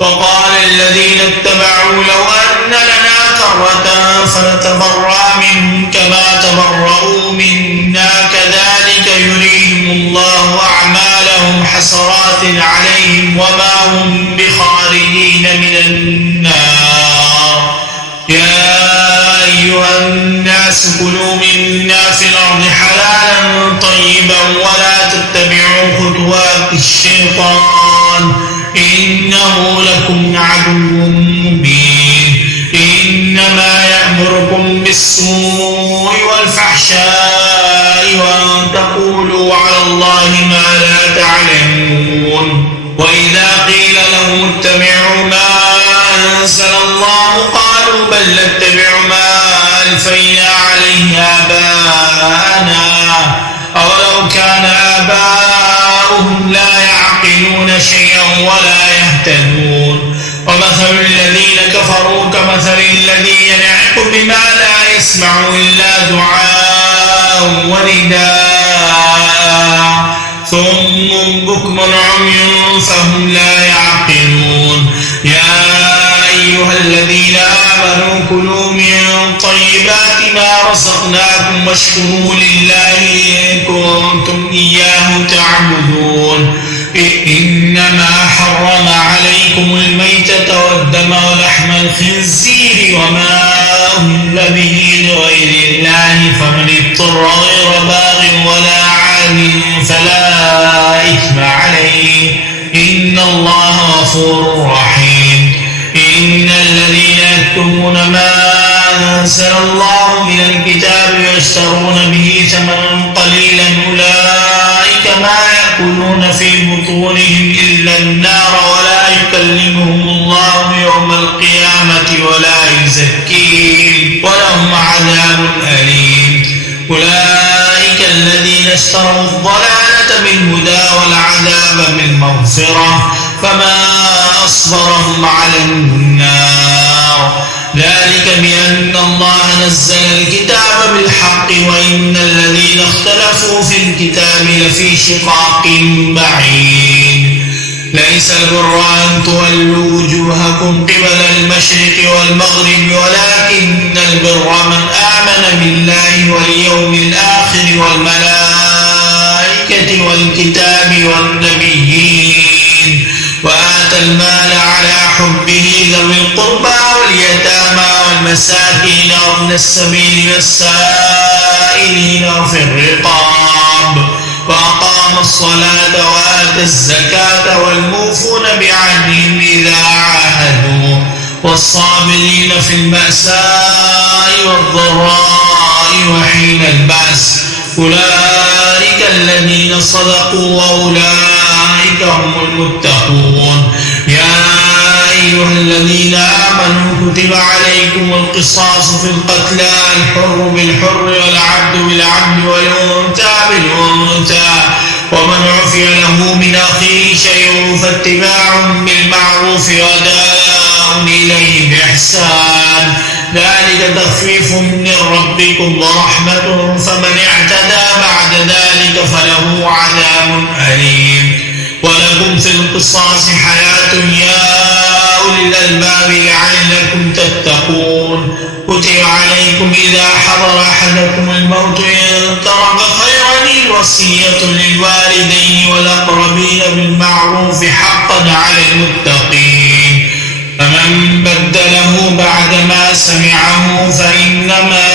وقال الذين اتبعوا لو أن لنا كرة فنتبرأ منهم كما تبرأوا منا كذلك يريهم الله أعمالهم حسرات عليهم وما هم بخارجين من النار يا أيها الناس كلوا مما في الأرض حلالا طيبا ولا تتبعوا خطوات الشيطان إنه لكم عدو مبين إنما يأمركم بالسوء والفحشاء وأن تقولوا على الله ما لا تعلمون وإذا قيل لهم اتبعوا ما أنزل الله قالوا بل نتبع ما ألفينا عليه آباءنا أولو كان آباؤهم لا يعقلون شيئا ولا يهتدون ومثل الذين كفروا كمثل الذي ينعق بما لا يسمع إلا دعاء ونداء ثم بكم عمي فهم لا يعقلون يا أيها الذين آمنوا كلوا من طيبات ما رزقناكم واشكروا لله إن كنتم إياه تعبدون إنما حرم عليكم الميتة والدم ولحم الخنزير وما أهل به لغير الله فمن اضطر غير باغ ولا عاد فلا إثم عليه إن الله غفور رحيم إن الذين يكتمون ما أنزل الله من الكتاب ويشترون به ثمنا قليلا أولئك ما يأكلون في بطونهم إلا النار ولا يكلمهم الله يوم القيامة ولا يزكيهم ولهم عذاب أليم أولئك الذين اشتروا الضلالة بالهدى والعذاب بالمغفرة فما أصبرهم على النار ذلك بأن الله نزل الكتاب بالحق وإن الذين اختلفوا في الكتاب لفي شقاق بعيد ليس البر أن تولوا وجوهكم قبل المشرق والمغرب ولكن البر من آمن بالله واليوم الآخر والملائكة والكتاب والنبيين وآتى المال على حبه ذوي القربى واليتامى والمساكين وابن السبيل والسائلين وفي الرقاب وأقام الصلاة وآتى الزكاة والموفون بعهدهم إذا عاهدوا والصابرين في البأساء والضراء وحين البأس أولئك الذين صدقوا وأولئك هم المتقون يا أيها الذين آمنوا كتب عليكم القصاص في القتلى الحر بالحر والعبد بالعبد والأنثى بالأنثى ومن عفي له من أخيه شيء فاتباع بالمعروف وأداء إليه بإحسان ذلك تخفيف من ربكم ورحمة فمن اعتدى بعد ذلك فله عذاب أليم ولكم في القصاص حياة يا أولي الألباب لعلكم تتقون كتب عليكم إذا حضر أحدكم الموت إن ترك خيرا الوصية للوالدين والأقربين بالمعروف حقا على المتقين فمن بدله بعدما سمعه فإنما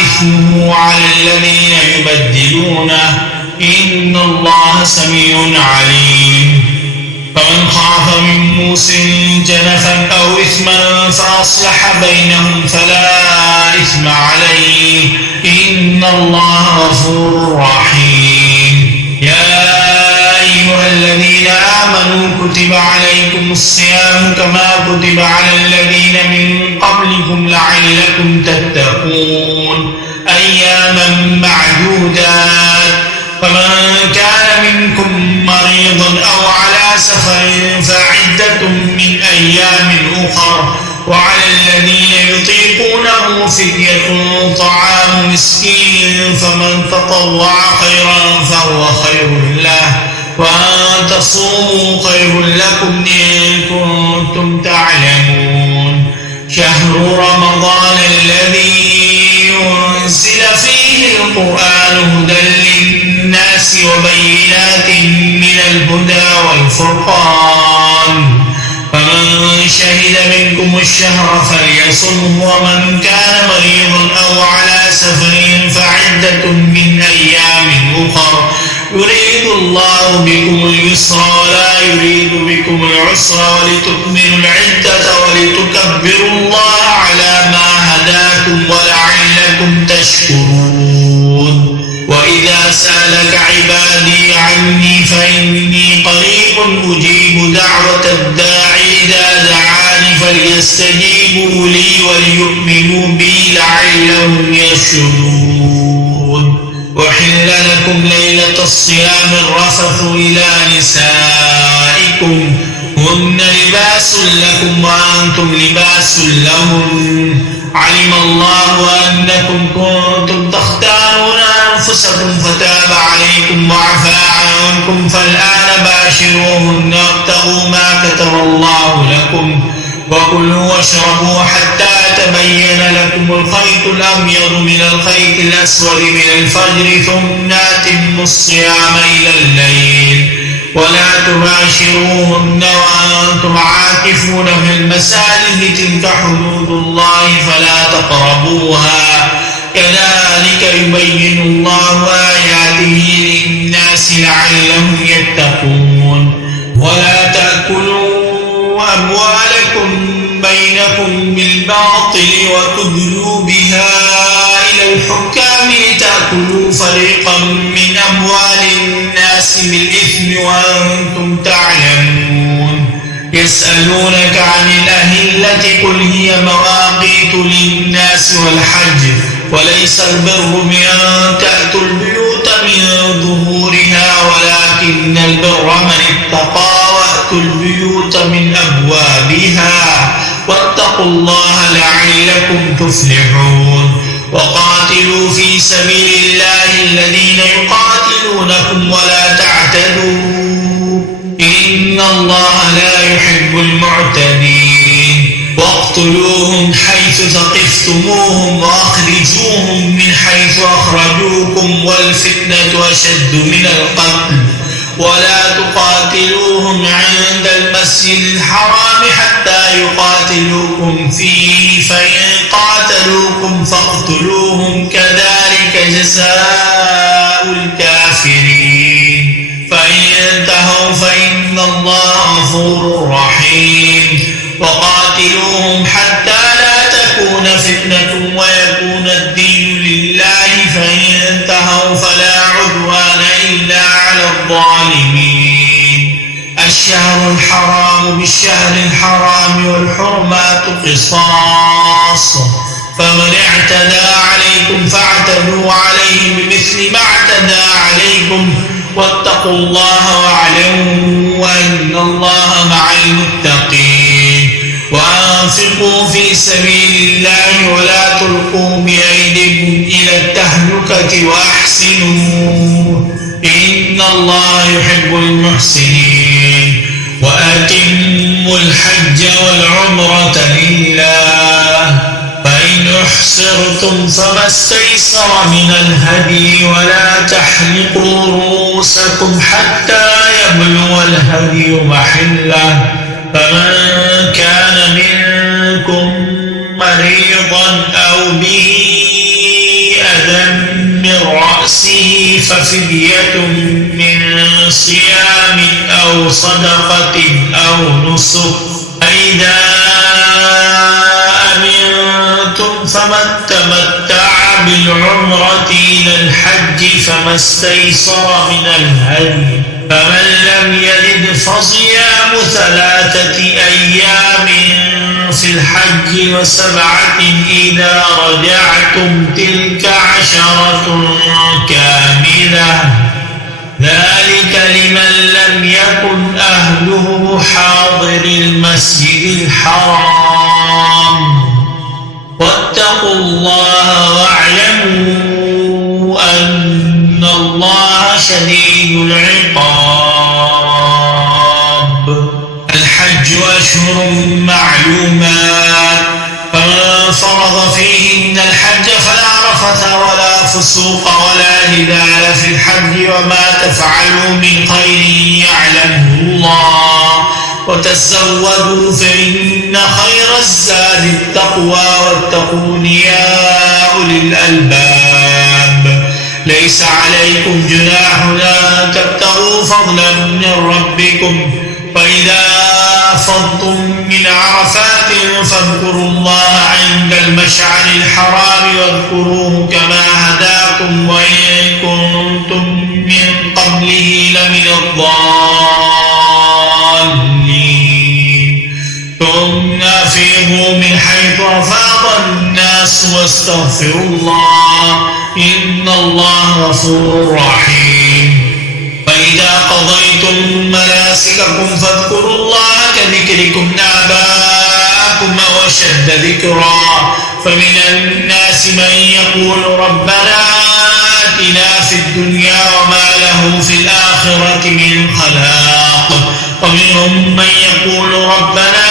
إثمه على الذين يبدلونه إن الله سميع عليم فمن خاف من موص جنفا أو إثما فأصلح بينهم فلا إثم عليه إن الله غفور رحيم يا أيها الذين آمنوا كتب عليكم الصيام كما كتب على الذين من قبلكم لعلكم تتقون أياما معدودات فمن كان منكم مريضا أو على سفر فعدة من أيام أخر وعلى الذين يطيقونه فدية طعام مسكين فمن تطوع خيرا فهو خير له وأن تصوموا خير لكم إن كنتم تعلمون شهر رمضان الذي أنزل فيه القرآن هدى للناس وبينات من الهدى والفرقان فمن شهد منكم الشهر فليصمه ومن كان مريضا أو على سفر فعدة من أيام أخر يريد الله بكم اليسر ولا يريد بكم العسر ولتكملوا العدة ولتكبروا الله على ما هداكم ولعلكم تشكرون وإذا سألك عبادي عني فإني قريب أجيب دعوة الداعي إذا دعاني فليستجيبوا لي وليؤمنوا بي لعلهم يرشدون وحل لكم ليلة الصيام الرفث إلى نسائكم هن لباس لكم وأنتم لباس لهن علم الله أنكم كنتم تختارون أنفسكم فتاب عليكم وعفى عنكم فالآن باشروهن وابتغوا ما كتب الله لكم وكلوا واشربوا حتى يتبين لكم الخيط الأبيض من الخيط الأسود من الفجر ثم أتموا الصيام إلى الليل ولا تباشروهن وأنتم عاكفون في المساجد تلك حدود الله فلا تقربوها كذلك يبين الله آياته للناس لعلهم يتقون ولا تأكلوا أموالكم بينكم بالباطل وتدلوا بها إلى الحكام لتأكلوا فريقا من أموال الناس بالإثم وأنتم تعلمون يسألونك عن الأهلة قل هي مواقيت للناس والحج وليس البر بأن تأتوا البيوت من ظهورها ولكن البر من اتقى وأتوا البيوت من أبوابها واتقوا الله لعلكم تفلحون وقاتلوا في سبيل الله الذين يقاتلونكم ولا تعتدوا إن الله لا يحب المعتدين واقتلوهم حيث ثقفتموهم وأخرجوهم من حيث أخرجوكم والفتنة أشد من القتل ولا تقاتلوهم عند المسجد الحرام حتى يقاتلوكم فيه فإن قاتلوكم فاقتلوهم كذلك جزاء الكافرين فإن انتهوا فإن الله غفور رحيم وقاتلوهم حتى لا تكون فتنة ويكون الدين لله فإن انتهوا فلا عدوان إلا على الظالمين الشهر الحرام بالشهر الحرام والحرمات قصاص فمن اعتدى عليكم فاعتدوا عليه بمثل ما اعتدى عليكم واتقوا واتقوا الله واعلموا أن الله مع المتقين وأنفقوا في سبيل الله ولا تلقوا بأيديكم إلى التهلكة وأحسنوا إن الله يحب المحسنين وأتموا الحج والعمرة لله فإن أحصرتم فما استيسر من الهدي ولا تحلقوا رؤوسكم حتى يبلغ الهدي محله فمن كان منكم مريضا أو به أذى من رأسه ففدية من صيام أو صدقة أو نسك فإذا أمنتم فمن تمتع بالعمرة إلى الحج فما استيسر من الهدي فمن لم يجد فصيام 3 أيام في الحج و7 إذا رجعتم تلك 10 كاملة ذلك لمن لم يكن أهله حاضر المسجد الحرام واتقوا الله واعلموا أن الله شديد العقاب الحج أشهر معلومات فمن فرض فيهن الحج فلا رفث ولا فسوق ولا جدال في الحج وما تفعلوا من خير يعلمه الله وتزودوا فإن خير الزاد التقوى واتقون يا أولي الألباب ليس عليكم جناح أن تبتغوا فضلا من ربكم فإذا أفضتم من عرفات فاذكروا الله عند المشعر الحرام واذكروه كما هداكم وإن كنتم من قبله لمن الضالين ثم أفيضوا من حيث أفاض الناس واستغفروا الله إن الله غفور رحيم فإذا قضيتم مناسككم فاذكروا الله كذكركم آباءكم أو أشد ذكرا فمن الناس من يقول ربنا آتنا في الدنيا وما له في الآخرة من خلاق ومنهم من يقول ربنا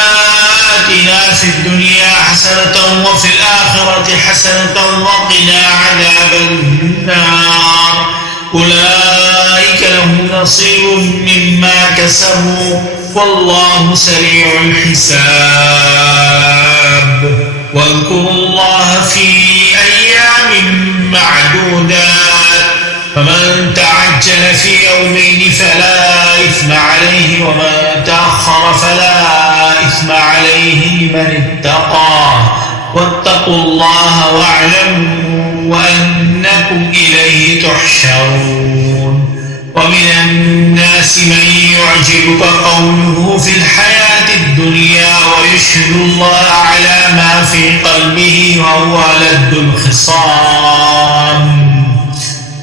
آتنا في الدنيا حسنة وفي الآخرة حسنة وقنا عذاب النار أولئك لهم نصيب مما كسبوا والله سريع الحساب واذكروا الله في أيام معدودات فمن تعجل في يومين فلا إثم عليه ومن تأخر فلا إثم عليه لمن اتقى واتقوا الله واعلموا أنكم إليه تحشرون ومن الناس من يعجبك قوله في الحياة الدنيا ويشهد الله على ما في قلبه وهو لد الخصام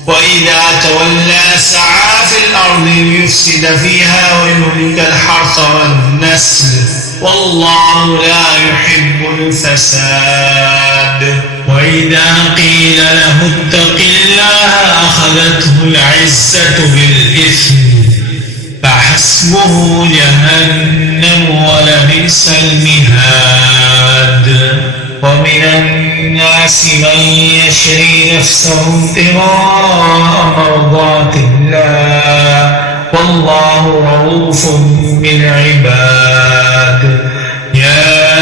وإذا تولى سعى في الأرض ليفسد فيها ويهلك الحرث والنسل والله لا يحب الفساد وإذا قيل له اتق الله أخذته العزة بالإثم فحسبه جهنم ولبئس المهاد ومن الناس من يشري نفسه ابتغاء مرضات الله والله رؤوف بالعباد يا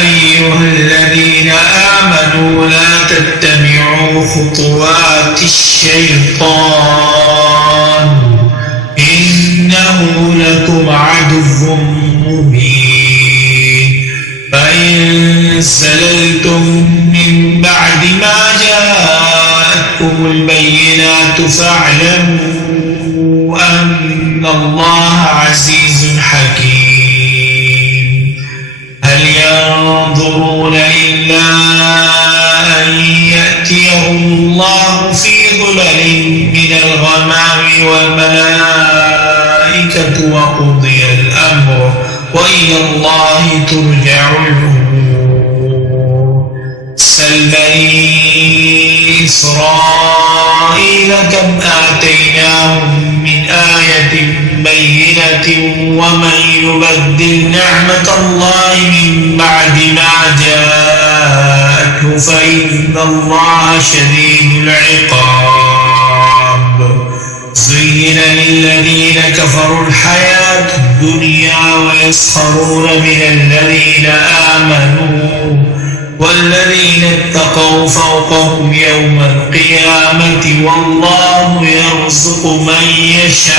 أيها الذين آمنوا لا تتبعوا خطوات الشيطان إنه لكم عدو مبين فإن زللتم من بعد ما جاءتكم البينات فاعلموا أن الله عزيز حكيم هل ينظرون إلا أن يأتيهم الله في ظلال قبل من الغمام والملائكة وقضي الأمر وإلى الله ترجع الأمور. سل بني إسرائيل كم آتيناهم من آية بينة ومن يبدل نعمة الله من بعد ما جاءته فإن الله شديد العقاب. زين للذين كفروا الحياة الدنيا ويسخرون من الذين آمنوا والذين اتقوا فوقهم يوم القيامة والله يرزق من يشاء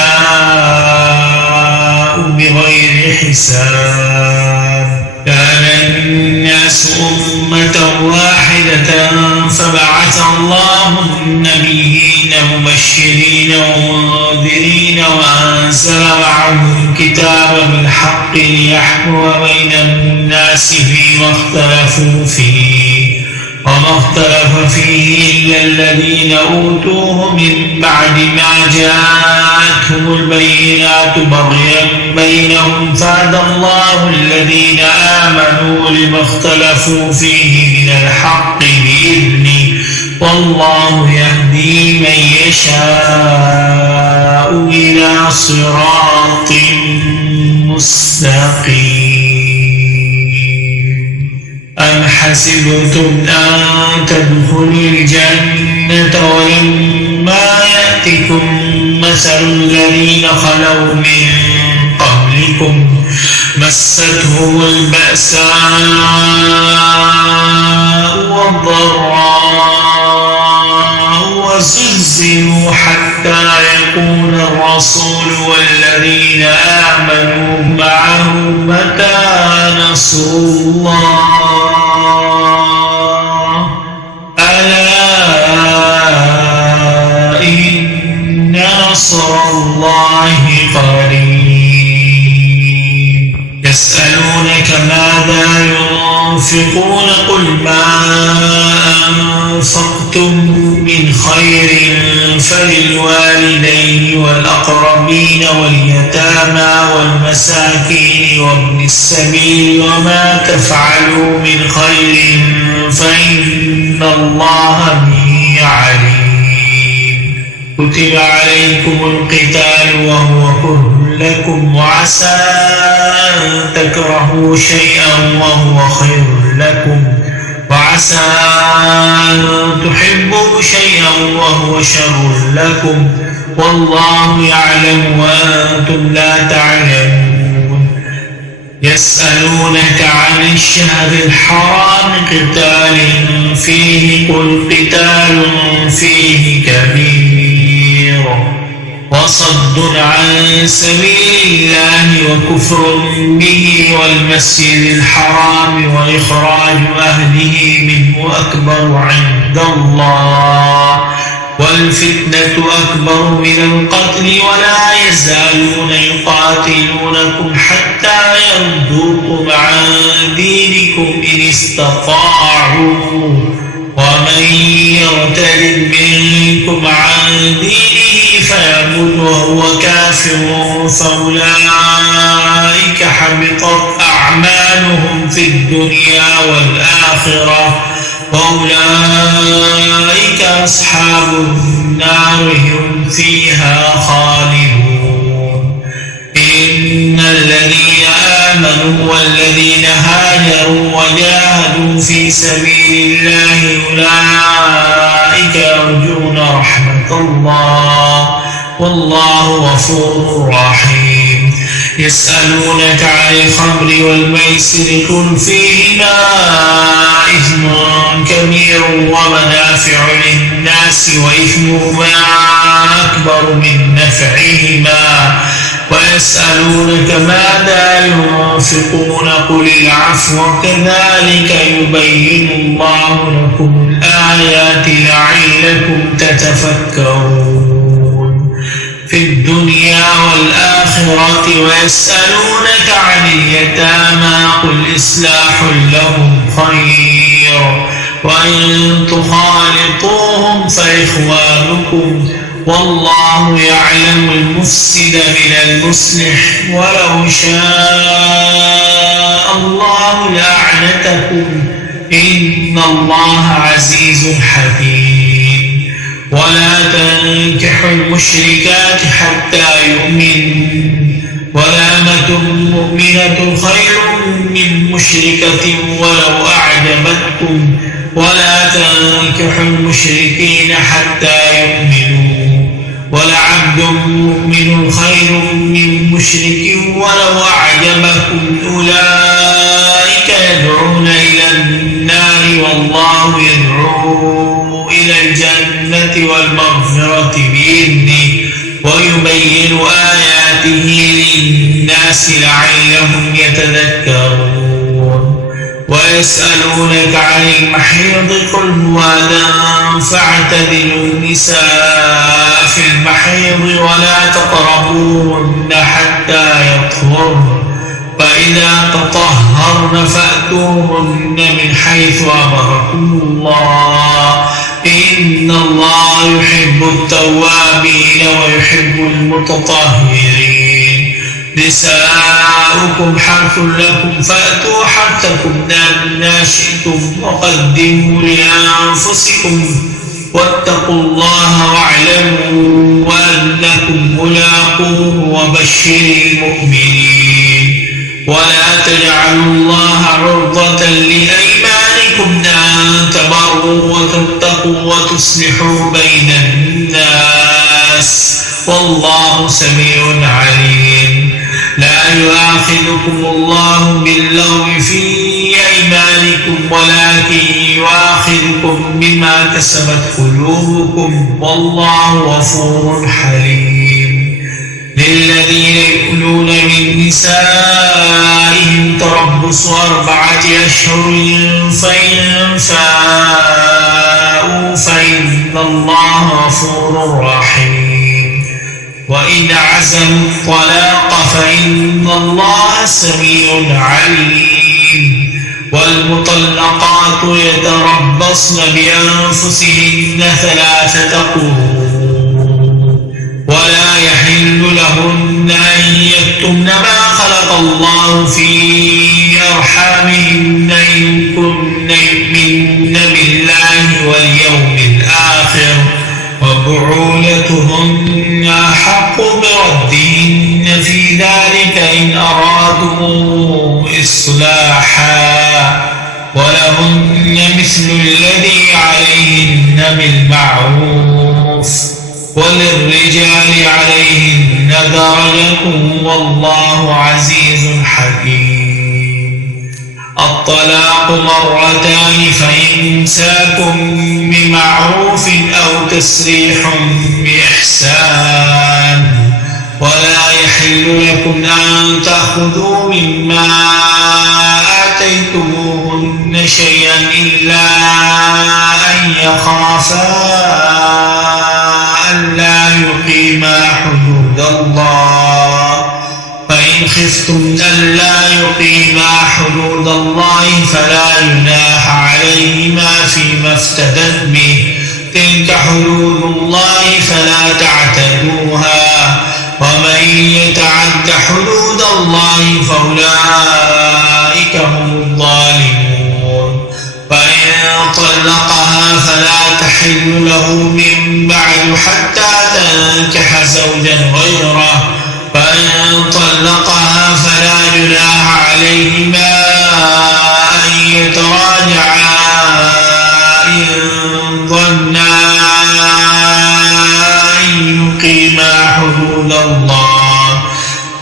بغير حساب. كان الناس أمة واحدة فبعث الله النبيين مبشرين ومنذرين وأنزل معهم الكتاب بالحق ليحكم بين الناس فيما اختلفوا فيه وما اختلف فيه إلا الذين أوتوه من بعد ما جاءتهم البينات بغيا بينهم فهدى الله الذين آمنوا لما اختلفوا فيه من الحق بإذنه والله يهدي من يشاء إلى صراط مستقيم. أم حسبتم أن تدخلوا الجنة ولما يأتكم مثل الذين خلوا من قبلكم مستهم البأساء والضراء وزلزلوا حتى يقول الرسول والذين آمنوا معه متى نصر الله ألا إن نصر الله قريب. يسألونك ماذا ينفقون قل ما أنفقتم من خير فللوالدين والأقربين واليتامى والمساكين وابن السبيل وما تفعلوا من خير فإن الله به عليم. كتب عليكم القتال وهو كره لكم وعسى أن تكرهوا شيئا وهو خير لكم وعسى أن تحبوا شيئا وهو شر لكم والله يعلم وأنتم لا تعلمون. يسألونك عن الشهر الحرام قتال فيه قل قتال فيه كبير وصد عن سبيل الله وكفر به والمسجد الحرام وإخراج أهله منه أكبر عند الله والفتنة أكبر من القتل ولا يزالون يقاتلونكم حتى يردوكم عن دينكم إن استطاعوا ومن يرتد منكم عن دينه فيمت وهو كافر فأولئك حبطت أعمالهم في الدنيا والآخرة وأولئك أصحاب النار هم فيها خالدون. إن الذين آمنوا والذين هاجروا وجاهدوا في سبيل الله أولئك يرجون رحمة الله والله غفور رحيم. يسألونك عن الخمر والميسر قل فيهما إثم كبير ومنافع للناس وإثمهما أكبر من نفعهما ويسألونك ماذا ينفقون قل العفو كذلك يبين الله لكم الآيات لعلكم تتفكرون في الدنيا والآخرة. ويسألونك عن اليتامى قل إصلاح لهم خير وإن تخالطوهم فإخوانكم والله يعلم المفسد من المصلح ولو شاء الله لأعنتكم إن الله عزيز حكيم ولا تنكحوا المشركات حتى يؤمنوا ولأمة مؤمنة خير من مشركة ولو أعجبتكم ولا تنكحوا المشركين حتى يؤمنوا ولعبد مؤمن خير من مشرك ولو أعجبكم أولئك يدعون إلى النار والله يدعو إلى الجنة والمغفرة بإذنه ويبين آياته للناس لعلهم يتذكرون ويسألونك عن المحيض قل هو أذى فاعتزلوا النساء في المحيض ولا تقربوهن حتى يطهرن فإذا تطهرن فأتوهن من حيث أمركم الله إن الله يحب التوابين ويحب المتطهرين نساؤكم حرث لكم فأتوا حرثكم أنى شئتم وقدموا لأنفسكم واتقوا الله واعلموا أنكم ملاقوه وبشر المؤمنين ولا تجعلوا الله عرضة لأيمانكم أن تبروا وتتقوا وتصلحوا بين الناس والله سميع عليم لا يؤاخذكم الله باللغو في أيمانكم ولكن يؤاخذكم بما كسبت قلوبكم والله غفور حليم للذين يؤلون من نسائهم تربص 4 أشهر فإن فاءوا فإن الله غفور رحيم وإن عزموا الطلاق فإن الله سميع عليم والمطلقات يتربصن بأنفسهن 3 قروء ولا يحل لهن أن يكتمن ما خلق الله في أرحامهن إن كن يؤمن بالله واليوم الآخر وبعولتهن أحق بردهن في ذلك إن أرادوا إصلاحا ولهن مثل الذي عليهن بالمعروف وللرجال عليهن درجة والله عزيز حكيم الطلاق 2 فإمساك بمعروف أو تسريح بإحسان ولا يحل لكم أن تأخذوا مما آتيتموهن شيئا إلا أن يخافا ألا يقيما حدود الله فإن خفتم ألا يقيما حدود الله فلا جناح عليهما فيما افتدت به تلك حدود الله فلا تعتدوها ومن يتعد حدود الله فأولئك هم الظالمون فإن طلقها فلا تحل له من بعد حتى تنكح زوجا غيره فإن طلقها فلا جناح عليهما أن يتراجعا إن ظنا أن يقيما حدود الله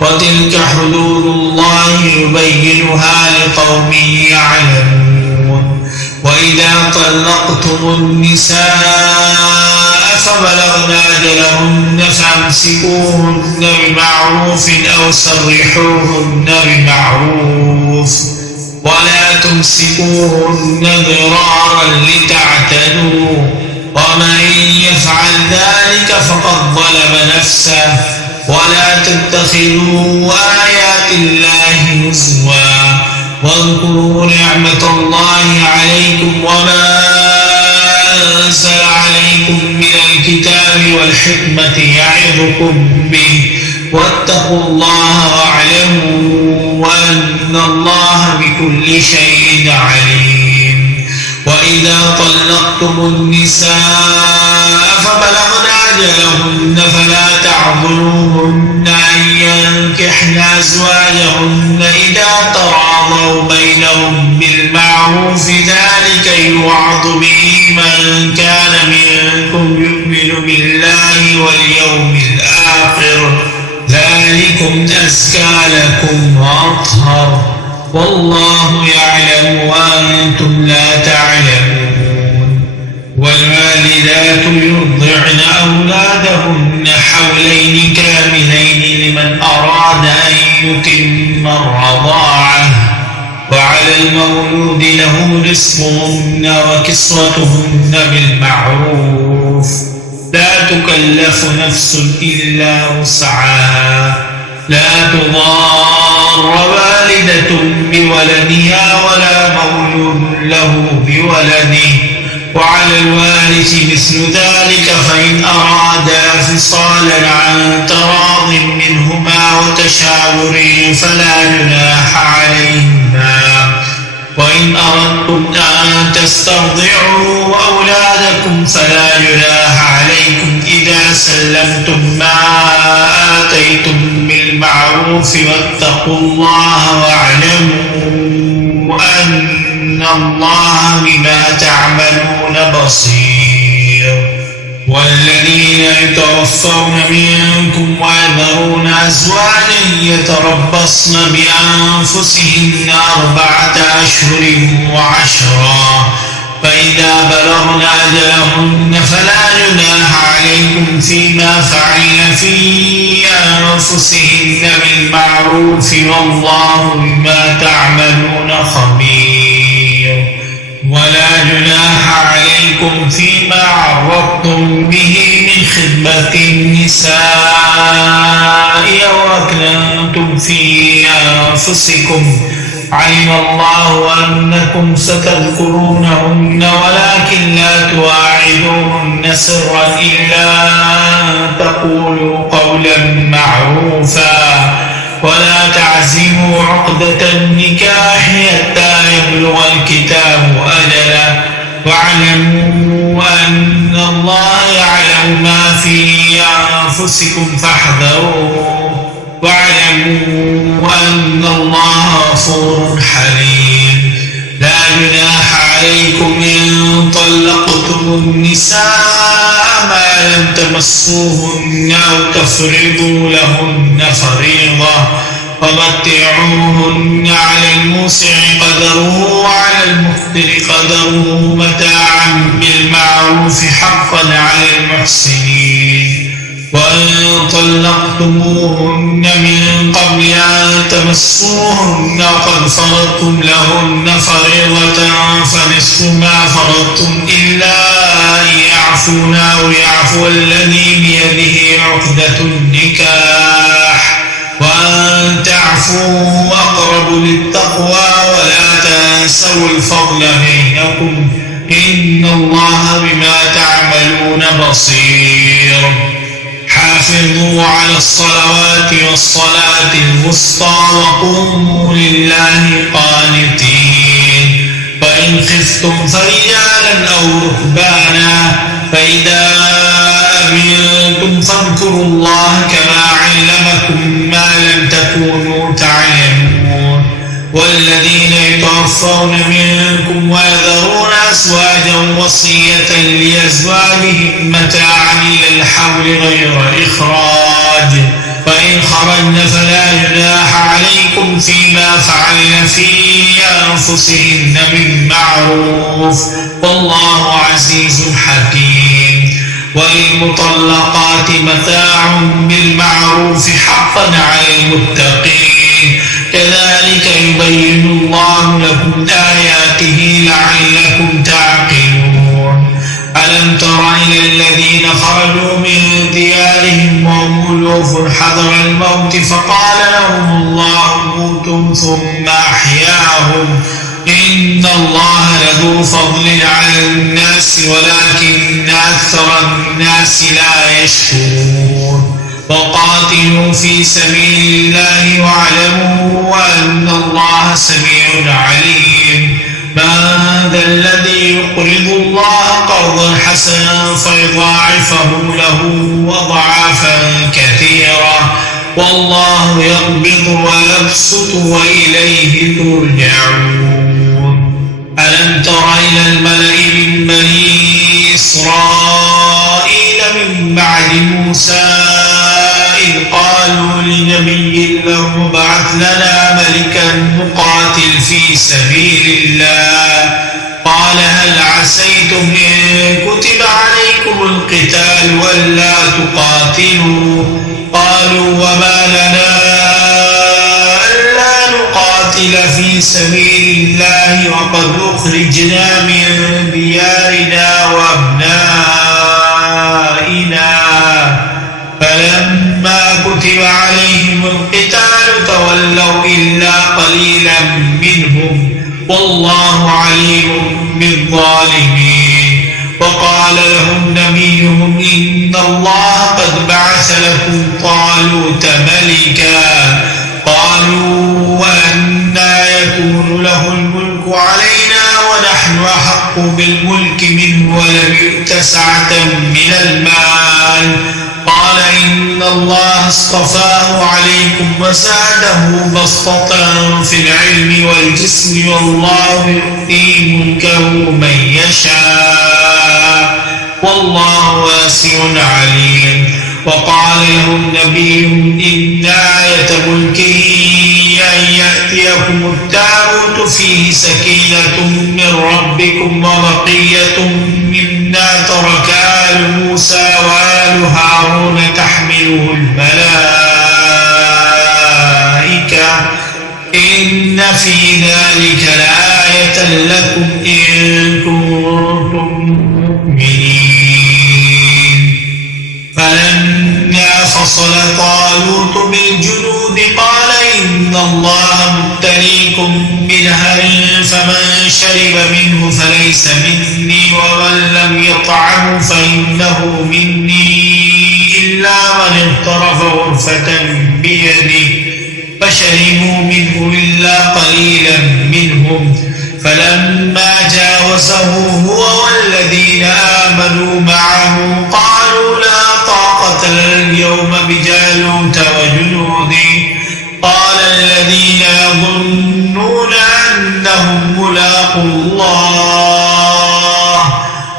وتلك حدود الله يبينها لقوم يعلمون وإذا طلقتم النساء فبلغن أجلهن فامسكوهن بمعروف أو سرحوهن بمعروف ولا تمسكوهن ضرارا لتعتدوا ومن يفعل ذلك فقد ظلم نفسه ولا تتخذوا آيات الله هزوا واذكروا نعمة الله عليكم وما والحكمة يعظكم به واتقوا الله واعلموا أن الله بكل شيء عليم. وإذا طلقتم النساء فبلغن أجلهن فلا تعضلوهن أن ينكحن أزواجهن إذا تراضوا بينهم بالمعروف ذلك يوعظ به من كان منكم يؤمن بالله واليوم الآخر ذلكم أزكى لكم وأطهر والله يعلم وأنتم لا تعلمون. والوالدات يرضعن أولادهن حولين كاملين لمن أراد أن يتم الرضاعة وعلى المولود له رزقهن وكسوتهن بالمعروف لا تكلف نفس إلا وسعها لا تضار والدة بولدها ولا مولود له بولده وعلى الوارث مثل ذلك فإن أرادا فصالا عن تراض منهما وتشاور فلا جناح عليهما. وإن أردتم أن تسترضعوا أولادكم فلا جناح عليكم إذا سلمتم ما آتيتم بالمعروف واتقوا الله واعلموا أن الله بما تعملون بصير. والذين يتوفون منكم ويذرون أزواجا يتربصن بأنفسهن 4 أشهر و10 فإذا بلغن أجلهن فلا جناح عليكم فيما فعلن في أنفسهن بالمعروف والله بما تعملون خبير. ولا جناح عليكم فيما عرضتم به من خدمة النساء أو أكننتم في أنفسكم علم الله أنكم ستذكرونهن ولكن لا تواعدوهن سرا إلا أن تقولوا قولا معروفا ولا تعزموا عقدة النكاح حتى يبلغ الكتاب أجله واعلموا أن الله يعلم ما في أنفسكم فاحذروه واعلموا أن الله غفور حليم. لا جناح عليكم إن طلقتم النساء ما لم تمسوهن أو تفرضوا لهن فريضة ومتعوهن على الموسع قدره وعلى المقتر قدره متاعا بالمعروف حقا على المحسنين. وإن طلقتموهن من قبل أن تمسوهن وقد فرضتم لهن فريضة فنصف ما فرضتم إلا أن يعفون أو يعفو الذي بيده عقدة النكاح وأن تعفوا أقرب للتقوى ولا تنسوا الفضل بينكم إن الله بما تعملون بصير. حافظوا على الصلوات والصلاة الوسطى وقوموا لله قانتين. فإن خفتم فرجالا أو ركبانا فإذا أمنتم فاذكروا الله كما علمكم ما لم تكونوا تعلمون. والذين يتوفون منكم ويذرون أزواجا وصية لأزواجهم متاعا إلى الحول غير إخراج فإن خرجن فلا جناح عليكم فيما فعلن في أنفسهن بالمعروف والله عزيز حكيم. وللمطلقات متاع بالمعروف حقا على المتقين كذلك يبين الله لكم آياته لعلكم تعقلون. ألم تر إلى الذين خرجوا من ديارهم وهم ألوف حذر الموت فقال لهم الله موتوا ثم أحياهم إن الله لذو فضل على الناس ولكن أكثر الناس لا يشكرون وقاتلوا في سبيل الله واعلموا أن الله سميع عليم من ذا الذي يقرض الله قرضا حسنا فيضاعفه له أضعافا كثيرة والله يقبض ويبسط وإليه ترجعون ألم تر إلى الملأ من بني إسرائيل من بعد موسى إذ قالوا لنبي له ابعث لنا ملكا نقاتل في سبيل الله قال هل عسيتم إن كتب عليكم القتال ولا تقاتلوا قالوا وما لنا ألا نقاتل في سبيل الله وقد أخرجنا من ديارنا وأبنائنا فلما كتب عليهم القتال تولوا إلا قليلا منهم والله عليم بالظالمين وقال لهم نبيهم إن الله قد بعث لكم طالوت ملكا قالوا وأنى يكون له الملك علينا ونحن أحق بالملك منه ولم يؤت سعة من المال قال إن الله اصطفاه عليكم وزاده بسطة في العلم والجسم والله يؤتي ملكه من يشاء والله واسع عليم وقال لهم نبيهم إن آية ملكه أن يأتيكم التابوت فيه سكينة من ربكم وبقية مما ترك آل موسى وآل هارون تحمله الملائكة إن في ذلك لآية لكم إن كنتم مؤمنين فلما فصل طالوت بالجنود قال إن الله مبتليكم بنهر فمن شرب منه فليس مني ومن لم يطعمه فإنه مني إلا من اغترف غرفة بيده فشربوا منه إلا قليلا منهم فلما جاوزه هو والذين آمنوا معه قالوا لا طاقة لنا اليوم بجالوت وجنوده قال الذين يظنون أنهم ملاقو الله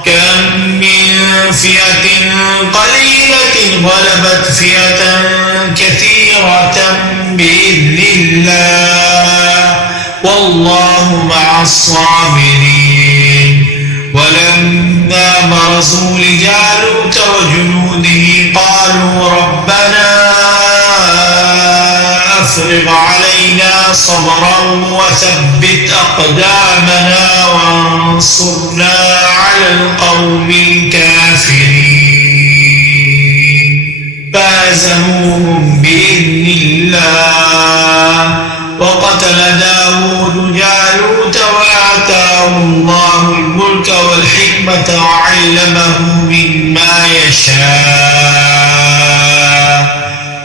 كم من فئة قليلة غلبت فئة كثيرة بإذن الله والله مع الصابرين ولما برزوا لجالوت وجنوده قالوا ربنا أفرغ علينا صبرا وثبت أقدامنا وانصرنا على القوم الكافرين فهزموهم بإذن الله وقتل داود جالوت وآتاه الله الملك والحكمة وعلمه مما يشاء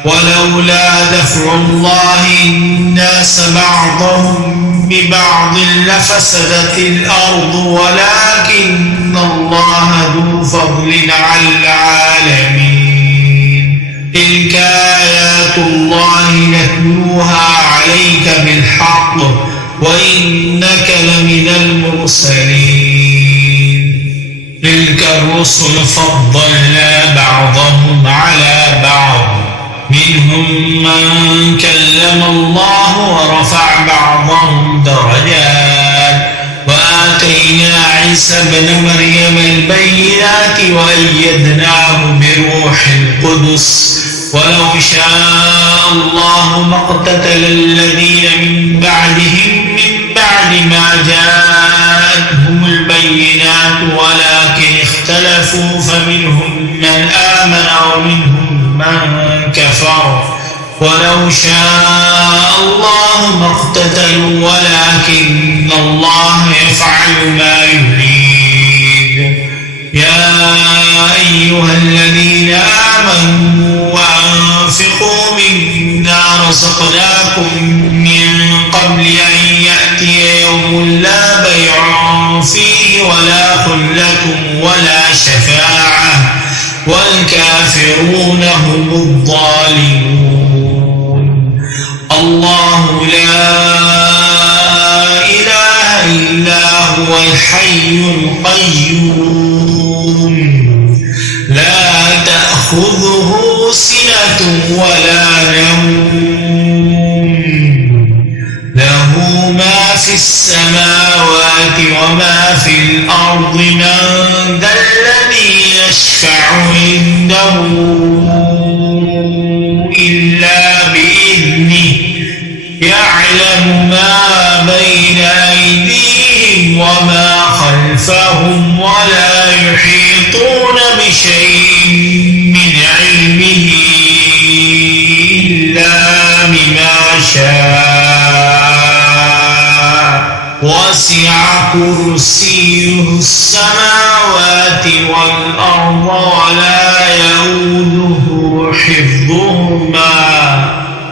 ولولا دفع الله الناس بعضهم ببعض لفسدت الأرض ولكن الله ذو فضل على العالمين تلك آيات الله نتلوها عليك بالحق وإنك لمن المرسلين تلك الرسل فضلنا بعضهم على بعض منهم من كلم الله ورفع بعضهم درجات وآتينا عيسى ابن مريم البينات وأيدناه بروح القدس ولو شاء الله ما اقتتل الذين من بعدهم من بعد ما جاءتهم البينات ولكن اختلفوا فمنهم من آمن ومنهم من كفر ولو شاء الله ما اقتتلوا ولكن الله يفعل ما يريد. يا أيها الذين آمنوا وأنفقوا مما رزقناكم من قبل أن يأتي يوم لا بيع فيه ولا خلة ولا شفاعة والكافرون هم الظالمون. الله لا إله إلا هو الحي القيوم لا تأخذه سنة ولا نوم له ما في السماوات وما في الأرض من ذا الذي يشفع عنده إلا بإذنه يعلم ما بين أيديهم وما خلفهم ولا يحيطون بشيء من علمه إلا بما شاء وسع كرسيه السماوات والأرض ولا يؤوده حفظهما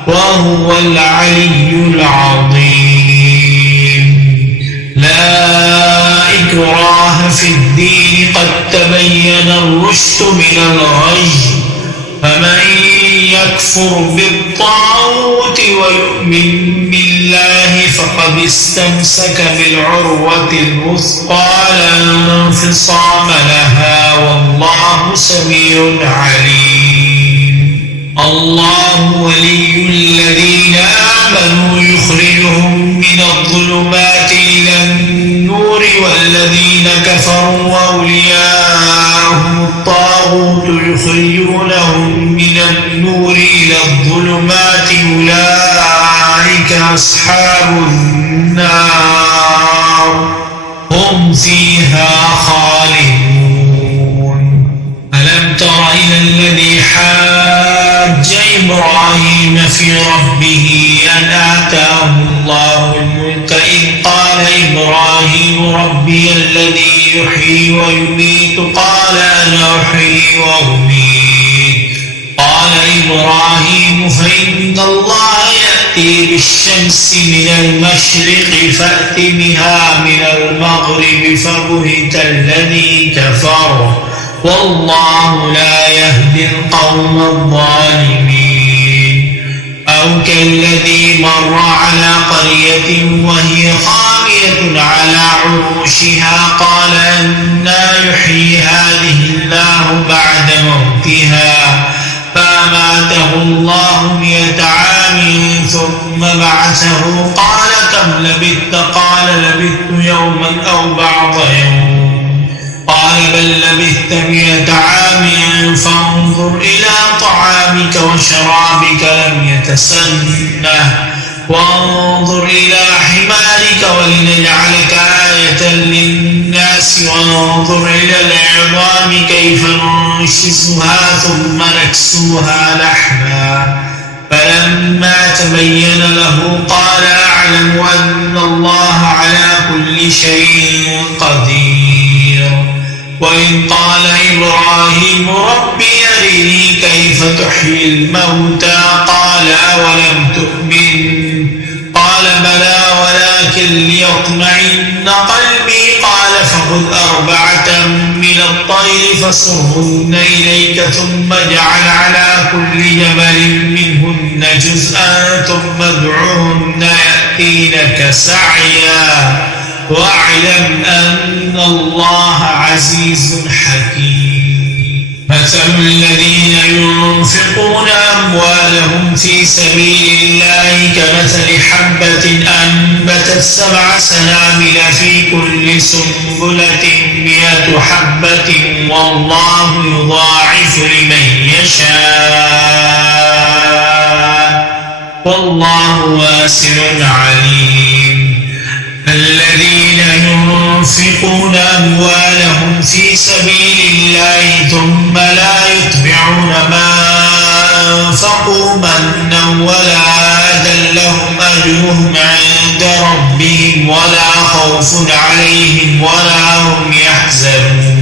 وهو العلي العظيم. لا إكراه في الدين قد تبين الرشد من الغي فمن يكفر بالطاغوت ويؤمن بالله فقد استمسك بالعروة الوثقى لا انفصام لها والله سميع عليم. الله ولي الذين آمنوا يخرجهم من الظلمات إلى النور والذين كفروا أولياءهم الطاغوت يخرجونهم من النور إلى الظلمات أولئك أصحاب النار هم فيها خالدون. ألم تر إلى الذي حاج إبراهيم في ربه أن آتاه الله الملك إذ قال إبراهيم ربي الذي يحيي ويميت قال أنا أحيي وأميت قال إبراهيم فإن الله يأتي بالشمس من المشرق فأت بها من المغرب فبهت الذي كفر والله لا يهدي القوم الظالمين. أو كالذي مر على قرية وهي خاوية على عروشها قال أنى يحيي هذه الله بعد موتها فأماته الله 100 عام ثم بعثه قال كم لبثت قال لبثت يوما أو بعض يوم قال بل لبثت 100 عام فانظر إلى طعامك وشرابك لم يتسنه وانظر إلى حمارك ولنجعلك آية للناس وانظر إلى العظام كيف ننشزها ثم نكسوها لحما فلما تبين له قال أعلم أن الله على كل شيء قدير. وإن قال إبراهيم ربي أرني كيف تحيي الموتى قال أولم تؤمن قال بلى ولكن ليطمئن قلبي قال فخذ 4 من الطير فصرهن إليك ثم اجعل على كل جبل منهن جزءا ثم ادعهن يأتينك سعيا واعلم أن الله عزيز حكيم. مثل الذين ينفقون أموالهم في سبيل الله كمثل حبة أنبتت 7 سنابل في كل سنبلة 100 حبة والله يضاعف لمن يشاء والله واسع عليم. الذين ينفقون أموالهم في سبيل الله ثم لا يتبعون ما أنفقوا أنفقوا منا ولا أذى لهم أجرهم عند ربهم ولا خوف عليهم ولا هم يحزنون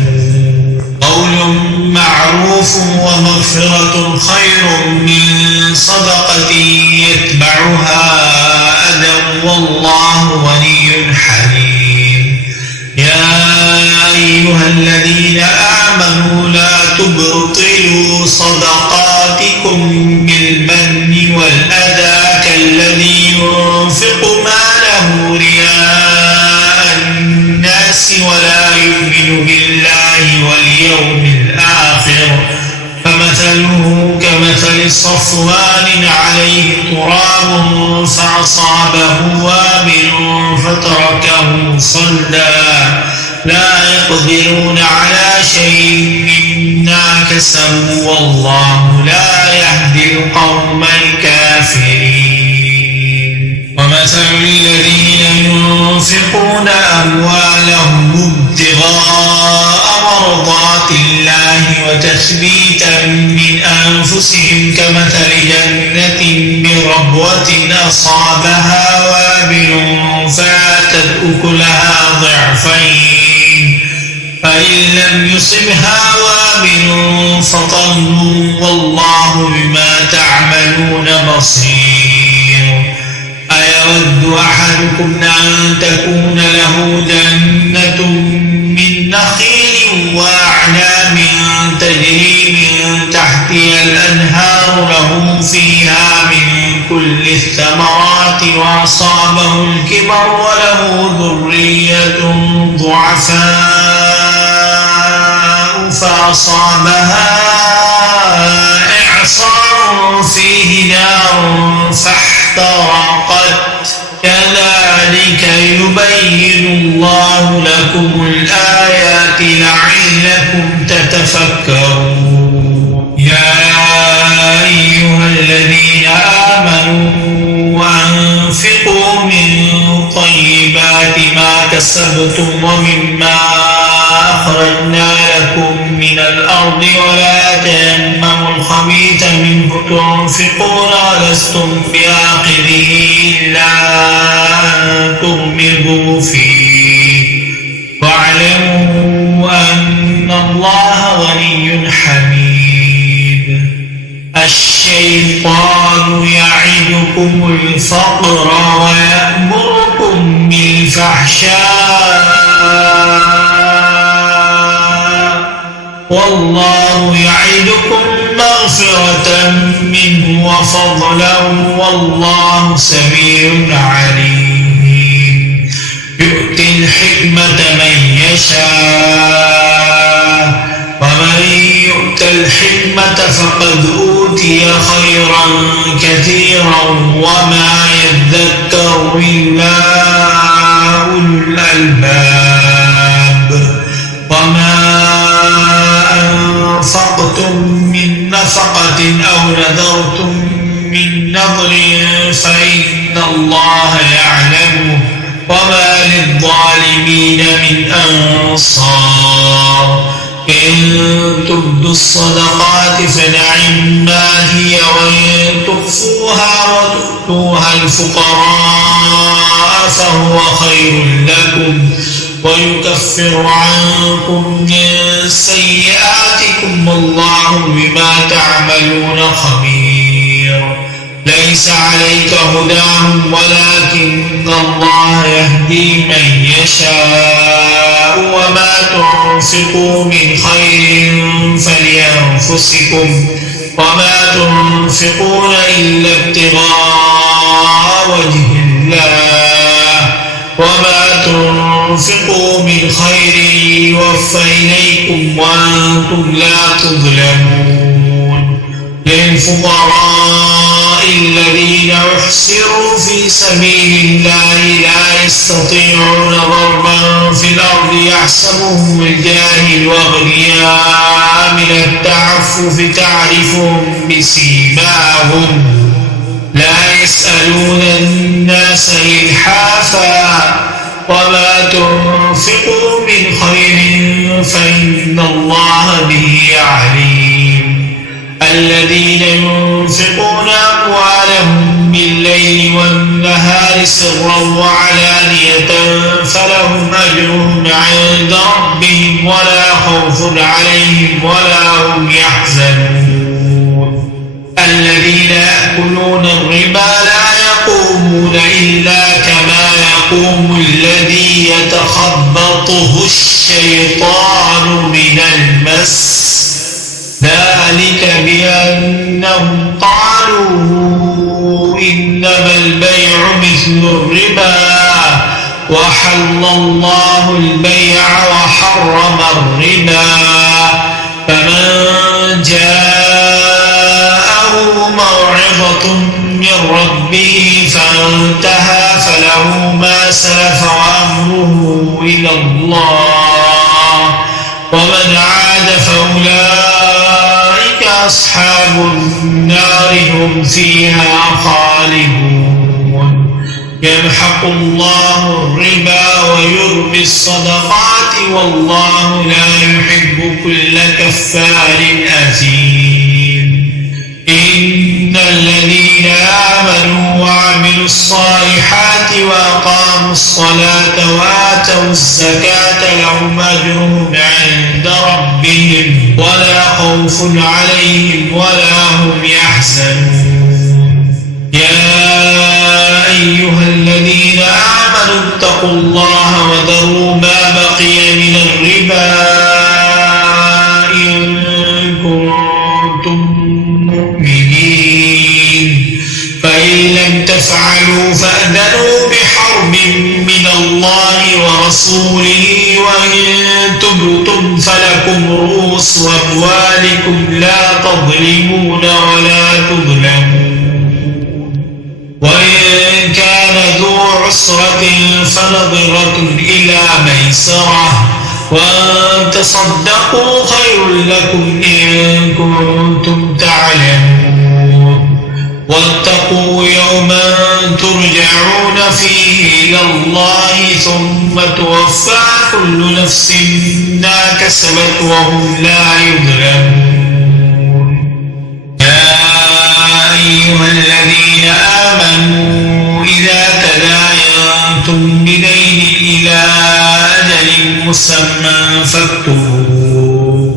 قول معروف ومغفرة خير من صدقة يتبعها أذى والله غني حليم يا أيها الذين آمنوا لا تبطلوا صدقاتكم بالمن والأذى كالذي ينفق ماله رياء الناس ولا يؤمن بالله واليوم الآخر فمثله كمثل صفوان عليه تراب فأصابه وابل فتركه صلدا لا يقدرون على شيء مما كسبوا والله لا يهدي القوم الكافرين ومثل الذين ينفقون أموالهم ابتغاء مرضات الله وتثبيتا من أنفسهم كمثل جنة بربوة أصابها وابل فآتت أكلها ضعفين فإن لم يصبها وابل فطل والله بما تعملون بصير أيود أحدكم أن تكون له جنة من نخيل وأعناب تجري من تحتها الأنهار له فيها من كل الثمرات وأصابه الكبر وله ذرية ضعفاء فأصابها إعصار فيه نار فاحترقت كذلك يبين الله لكم الآيات لعلكم تتفكرون يا أيها الذين آمنوا أنفقوا من طيبات ما كسبتم ومما أخرجنا لكم من الأرض ولا تيمموا الخبيث منه تنفقون ولستم بآخذه إلا أن تغمضوا فيه واعلموا أن الله غني حميد الشيطان يعدكم الفقر ويأمركم بالفحشاء والله يعدكم مغفرة منه وفضلا والله سميع عليم يؤتي الحكمة من يشاء ومن يؤت الحكمة فقد أوتي خيرا كثيرا وما يذكر إلا أولو الألباب وما أنفقتم من نفقة أو نذرتم من نذر فإن الله يعلمه وما للظالمين من أنصار إن تبدوا الصدقات فنعما هي وإن تخفوها وتؤتوها الفقراء فهو خير لكم ويكفر عنكم من سيئاتكم والله بما تعملون خبير ليس عليك هداهم ولكن الله يهدي من يشاء وما تنفقوا من خير فلأنفسكم وما تنفقون إلا ابتغاء وجه الله وما تنفقوا من خير يوفى إليكم وأنتم لا تظلمون للفقراء الذين احصروا في سبيل الله لا يستطيعون ضربا في الأرض يحسبهم الجاهل أغنياء من التعفف تعرفهم بسيماهم لا يسألون الناس إلحافا وما تنفقوا من خير فإن الله به عليم الذين ينفقون أموالهم بالليل والنهار سرا وعلانية فلهم أجرهم عند ربهم ولا خوف عليهم ولا هم يحزنون الذين يأكلون الربا لا يقومون إلا كما يقوم الذي يتخبطه الشيطان من المس ذلك بأنهم قالوا إنما البيع مثل الربا وحل الله البيع وحرم الربا فمن جاءه موعظة من ربه فانتهى فله ما سلف وأمره إلى الله ومن عاد فأولئك أصحاب النار هم فيها خالدون يمحق الله الربا ويربي الصدقات والله لا يحب كل كفار أثيم إن الذين آمنوا وعملوا الصالحات وأقاموا الصلاة وآتوا الزكاة لهم أجرهم عند ربهم ولا خوف عليهم ولا هم يحزنون يا أيها الذين آمنوا اتقوا الله وذروا ما بقي من الربا إن كنتم مؤمنين فإن لم تفعلوا فأذنوا بحرب من الله ورسوله وإن تبتم فلكم رؤوس أموالكم لا تظلمون ولا تظلمون وإن كان ذو عسرة فنظرة إلى ميسرة وأن تصدقوا خير لكم إن كنتم تعلمون واتقوا يوما ترجعون فيه إلى الله ثم توفى كل نفس ما كسبت وهم لا يظلمون يا أيها الذين آمنوا إذا تداينتم بدين إلى أجل مسمى فاكتبوه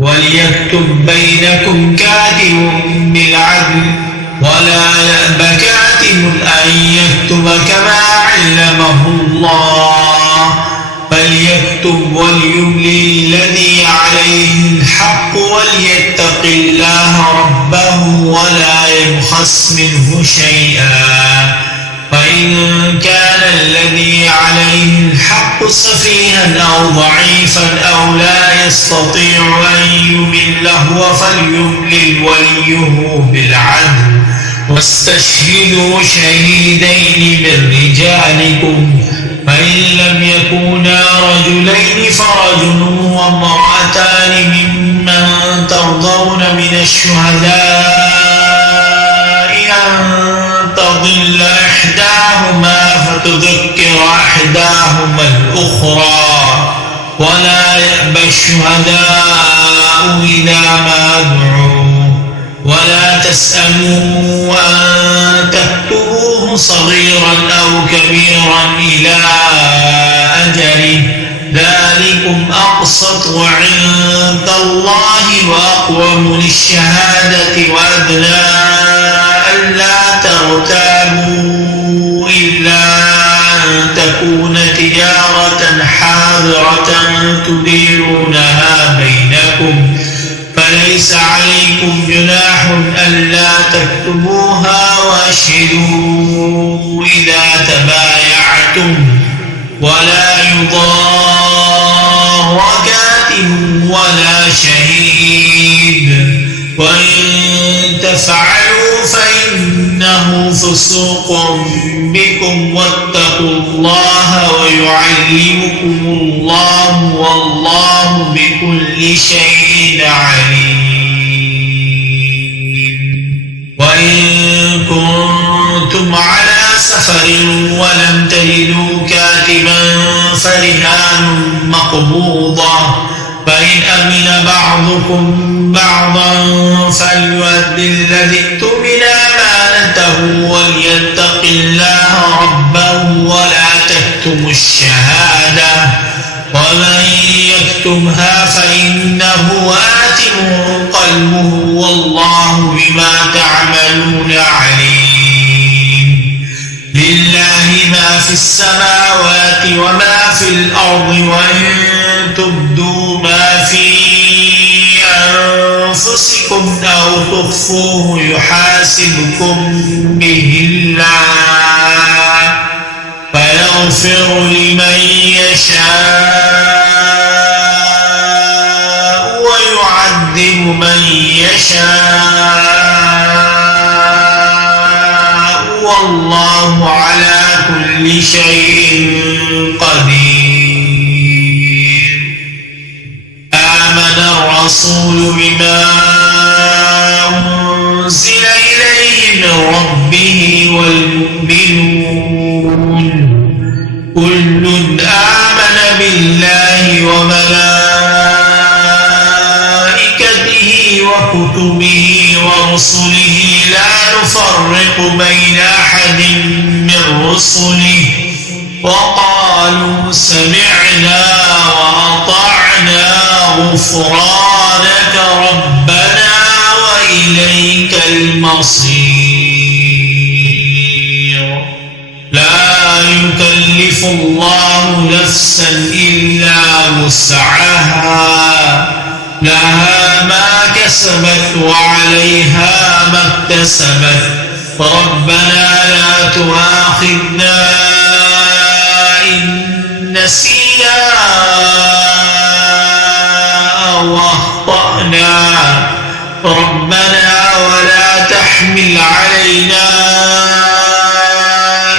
وليكتب بينكم كاتب بالعدل ولا يأب كاتب أن يكتب كما علمه الله فليكتب وليملي الذي عليه الحق وليتق الله ربه ولا يبخس منه شيئا فإن كان الذي عليه الحق سفيها أو ضعيفا أو لا يستطيع أن يمل هو فليملل وليه بالعدل واستشهدوا شهيدين من رجالكم فإن لم يكونا رجلين فرجل وامرأتان ممن ترضون من الشهداء أن تضل إحداهما فتذكر إحداهما الأخرى ولا يأبى الشهداء إذا ما دعوا ولا تسأموا أن تكتبوه صغيرا أو كبيرا إلى أجله ذلكم أقسط عند الله وأقوم للشهادة وأدنى ألا ترتابوا إلا أن تكون تجارة حاضرة تديرونها بينكم فليس عليكم جناح ألا تكتبوها وأشهدوا إذا تبايعتم ولا يضار كاتب ولا شهيد وإن تفعلوا فإنه فسوق بكم واتقوا الله ويعلمكم الله والله بكل شيء عليم وإن كنتم على سفر ولم تجدوا كاتبا فرهان مقبوضة فإن أمن بعضكم بعضا فليؤد الذي اؤتمن أمانته وليتق الله ربه ولا تكتموا الشهادة ومن يكتمها فإنه آثم قلبه والله بما تعملون عليم. لله ما في السماوات وما في الأرض وإن تبدوا ما في أنفسكم أو تخفوه يحاسبكم به الله فيغفر لمن يشاء ويعذب من يشاء والله على كل شيء قدير. آمن الرسول بما أنزل إليه من ربه والمؤمنون كل آمن بالله وملائكته وكتبه ورسله لا نفرق بين أحد من رسله وقالوا سمعنا وأطعنا غفرانك ربنا وإليك المصير. لا يكلف الله نفسا إلا وسعها لها ما كسبت وعليها ما اكتسبت ربنا لا تؤاخذنا إن نسينا أو أخطأنا ربنا ولا تحمل علينا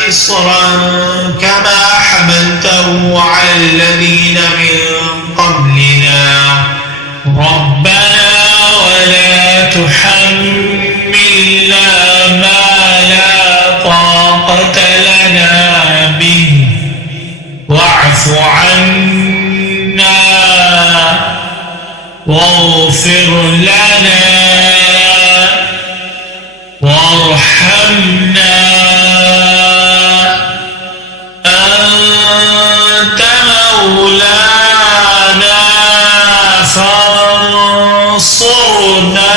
إصرا كما حملته على الذين من قبلنا ربنا ولا تحملنا ما لا طاقة لنا به واعف عنا واغفر لنا وارحمنا أنت مولانا فانصرنا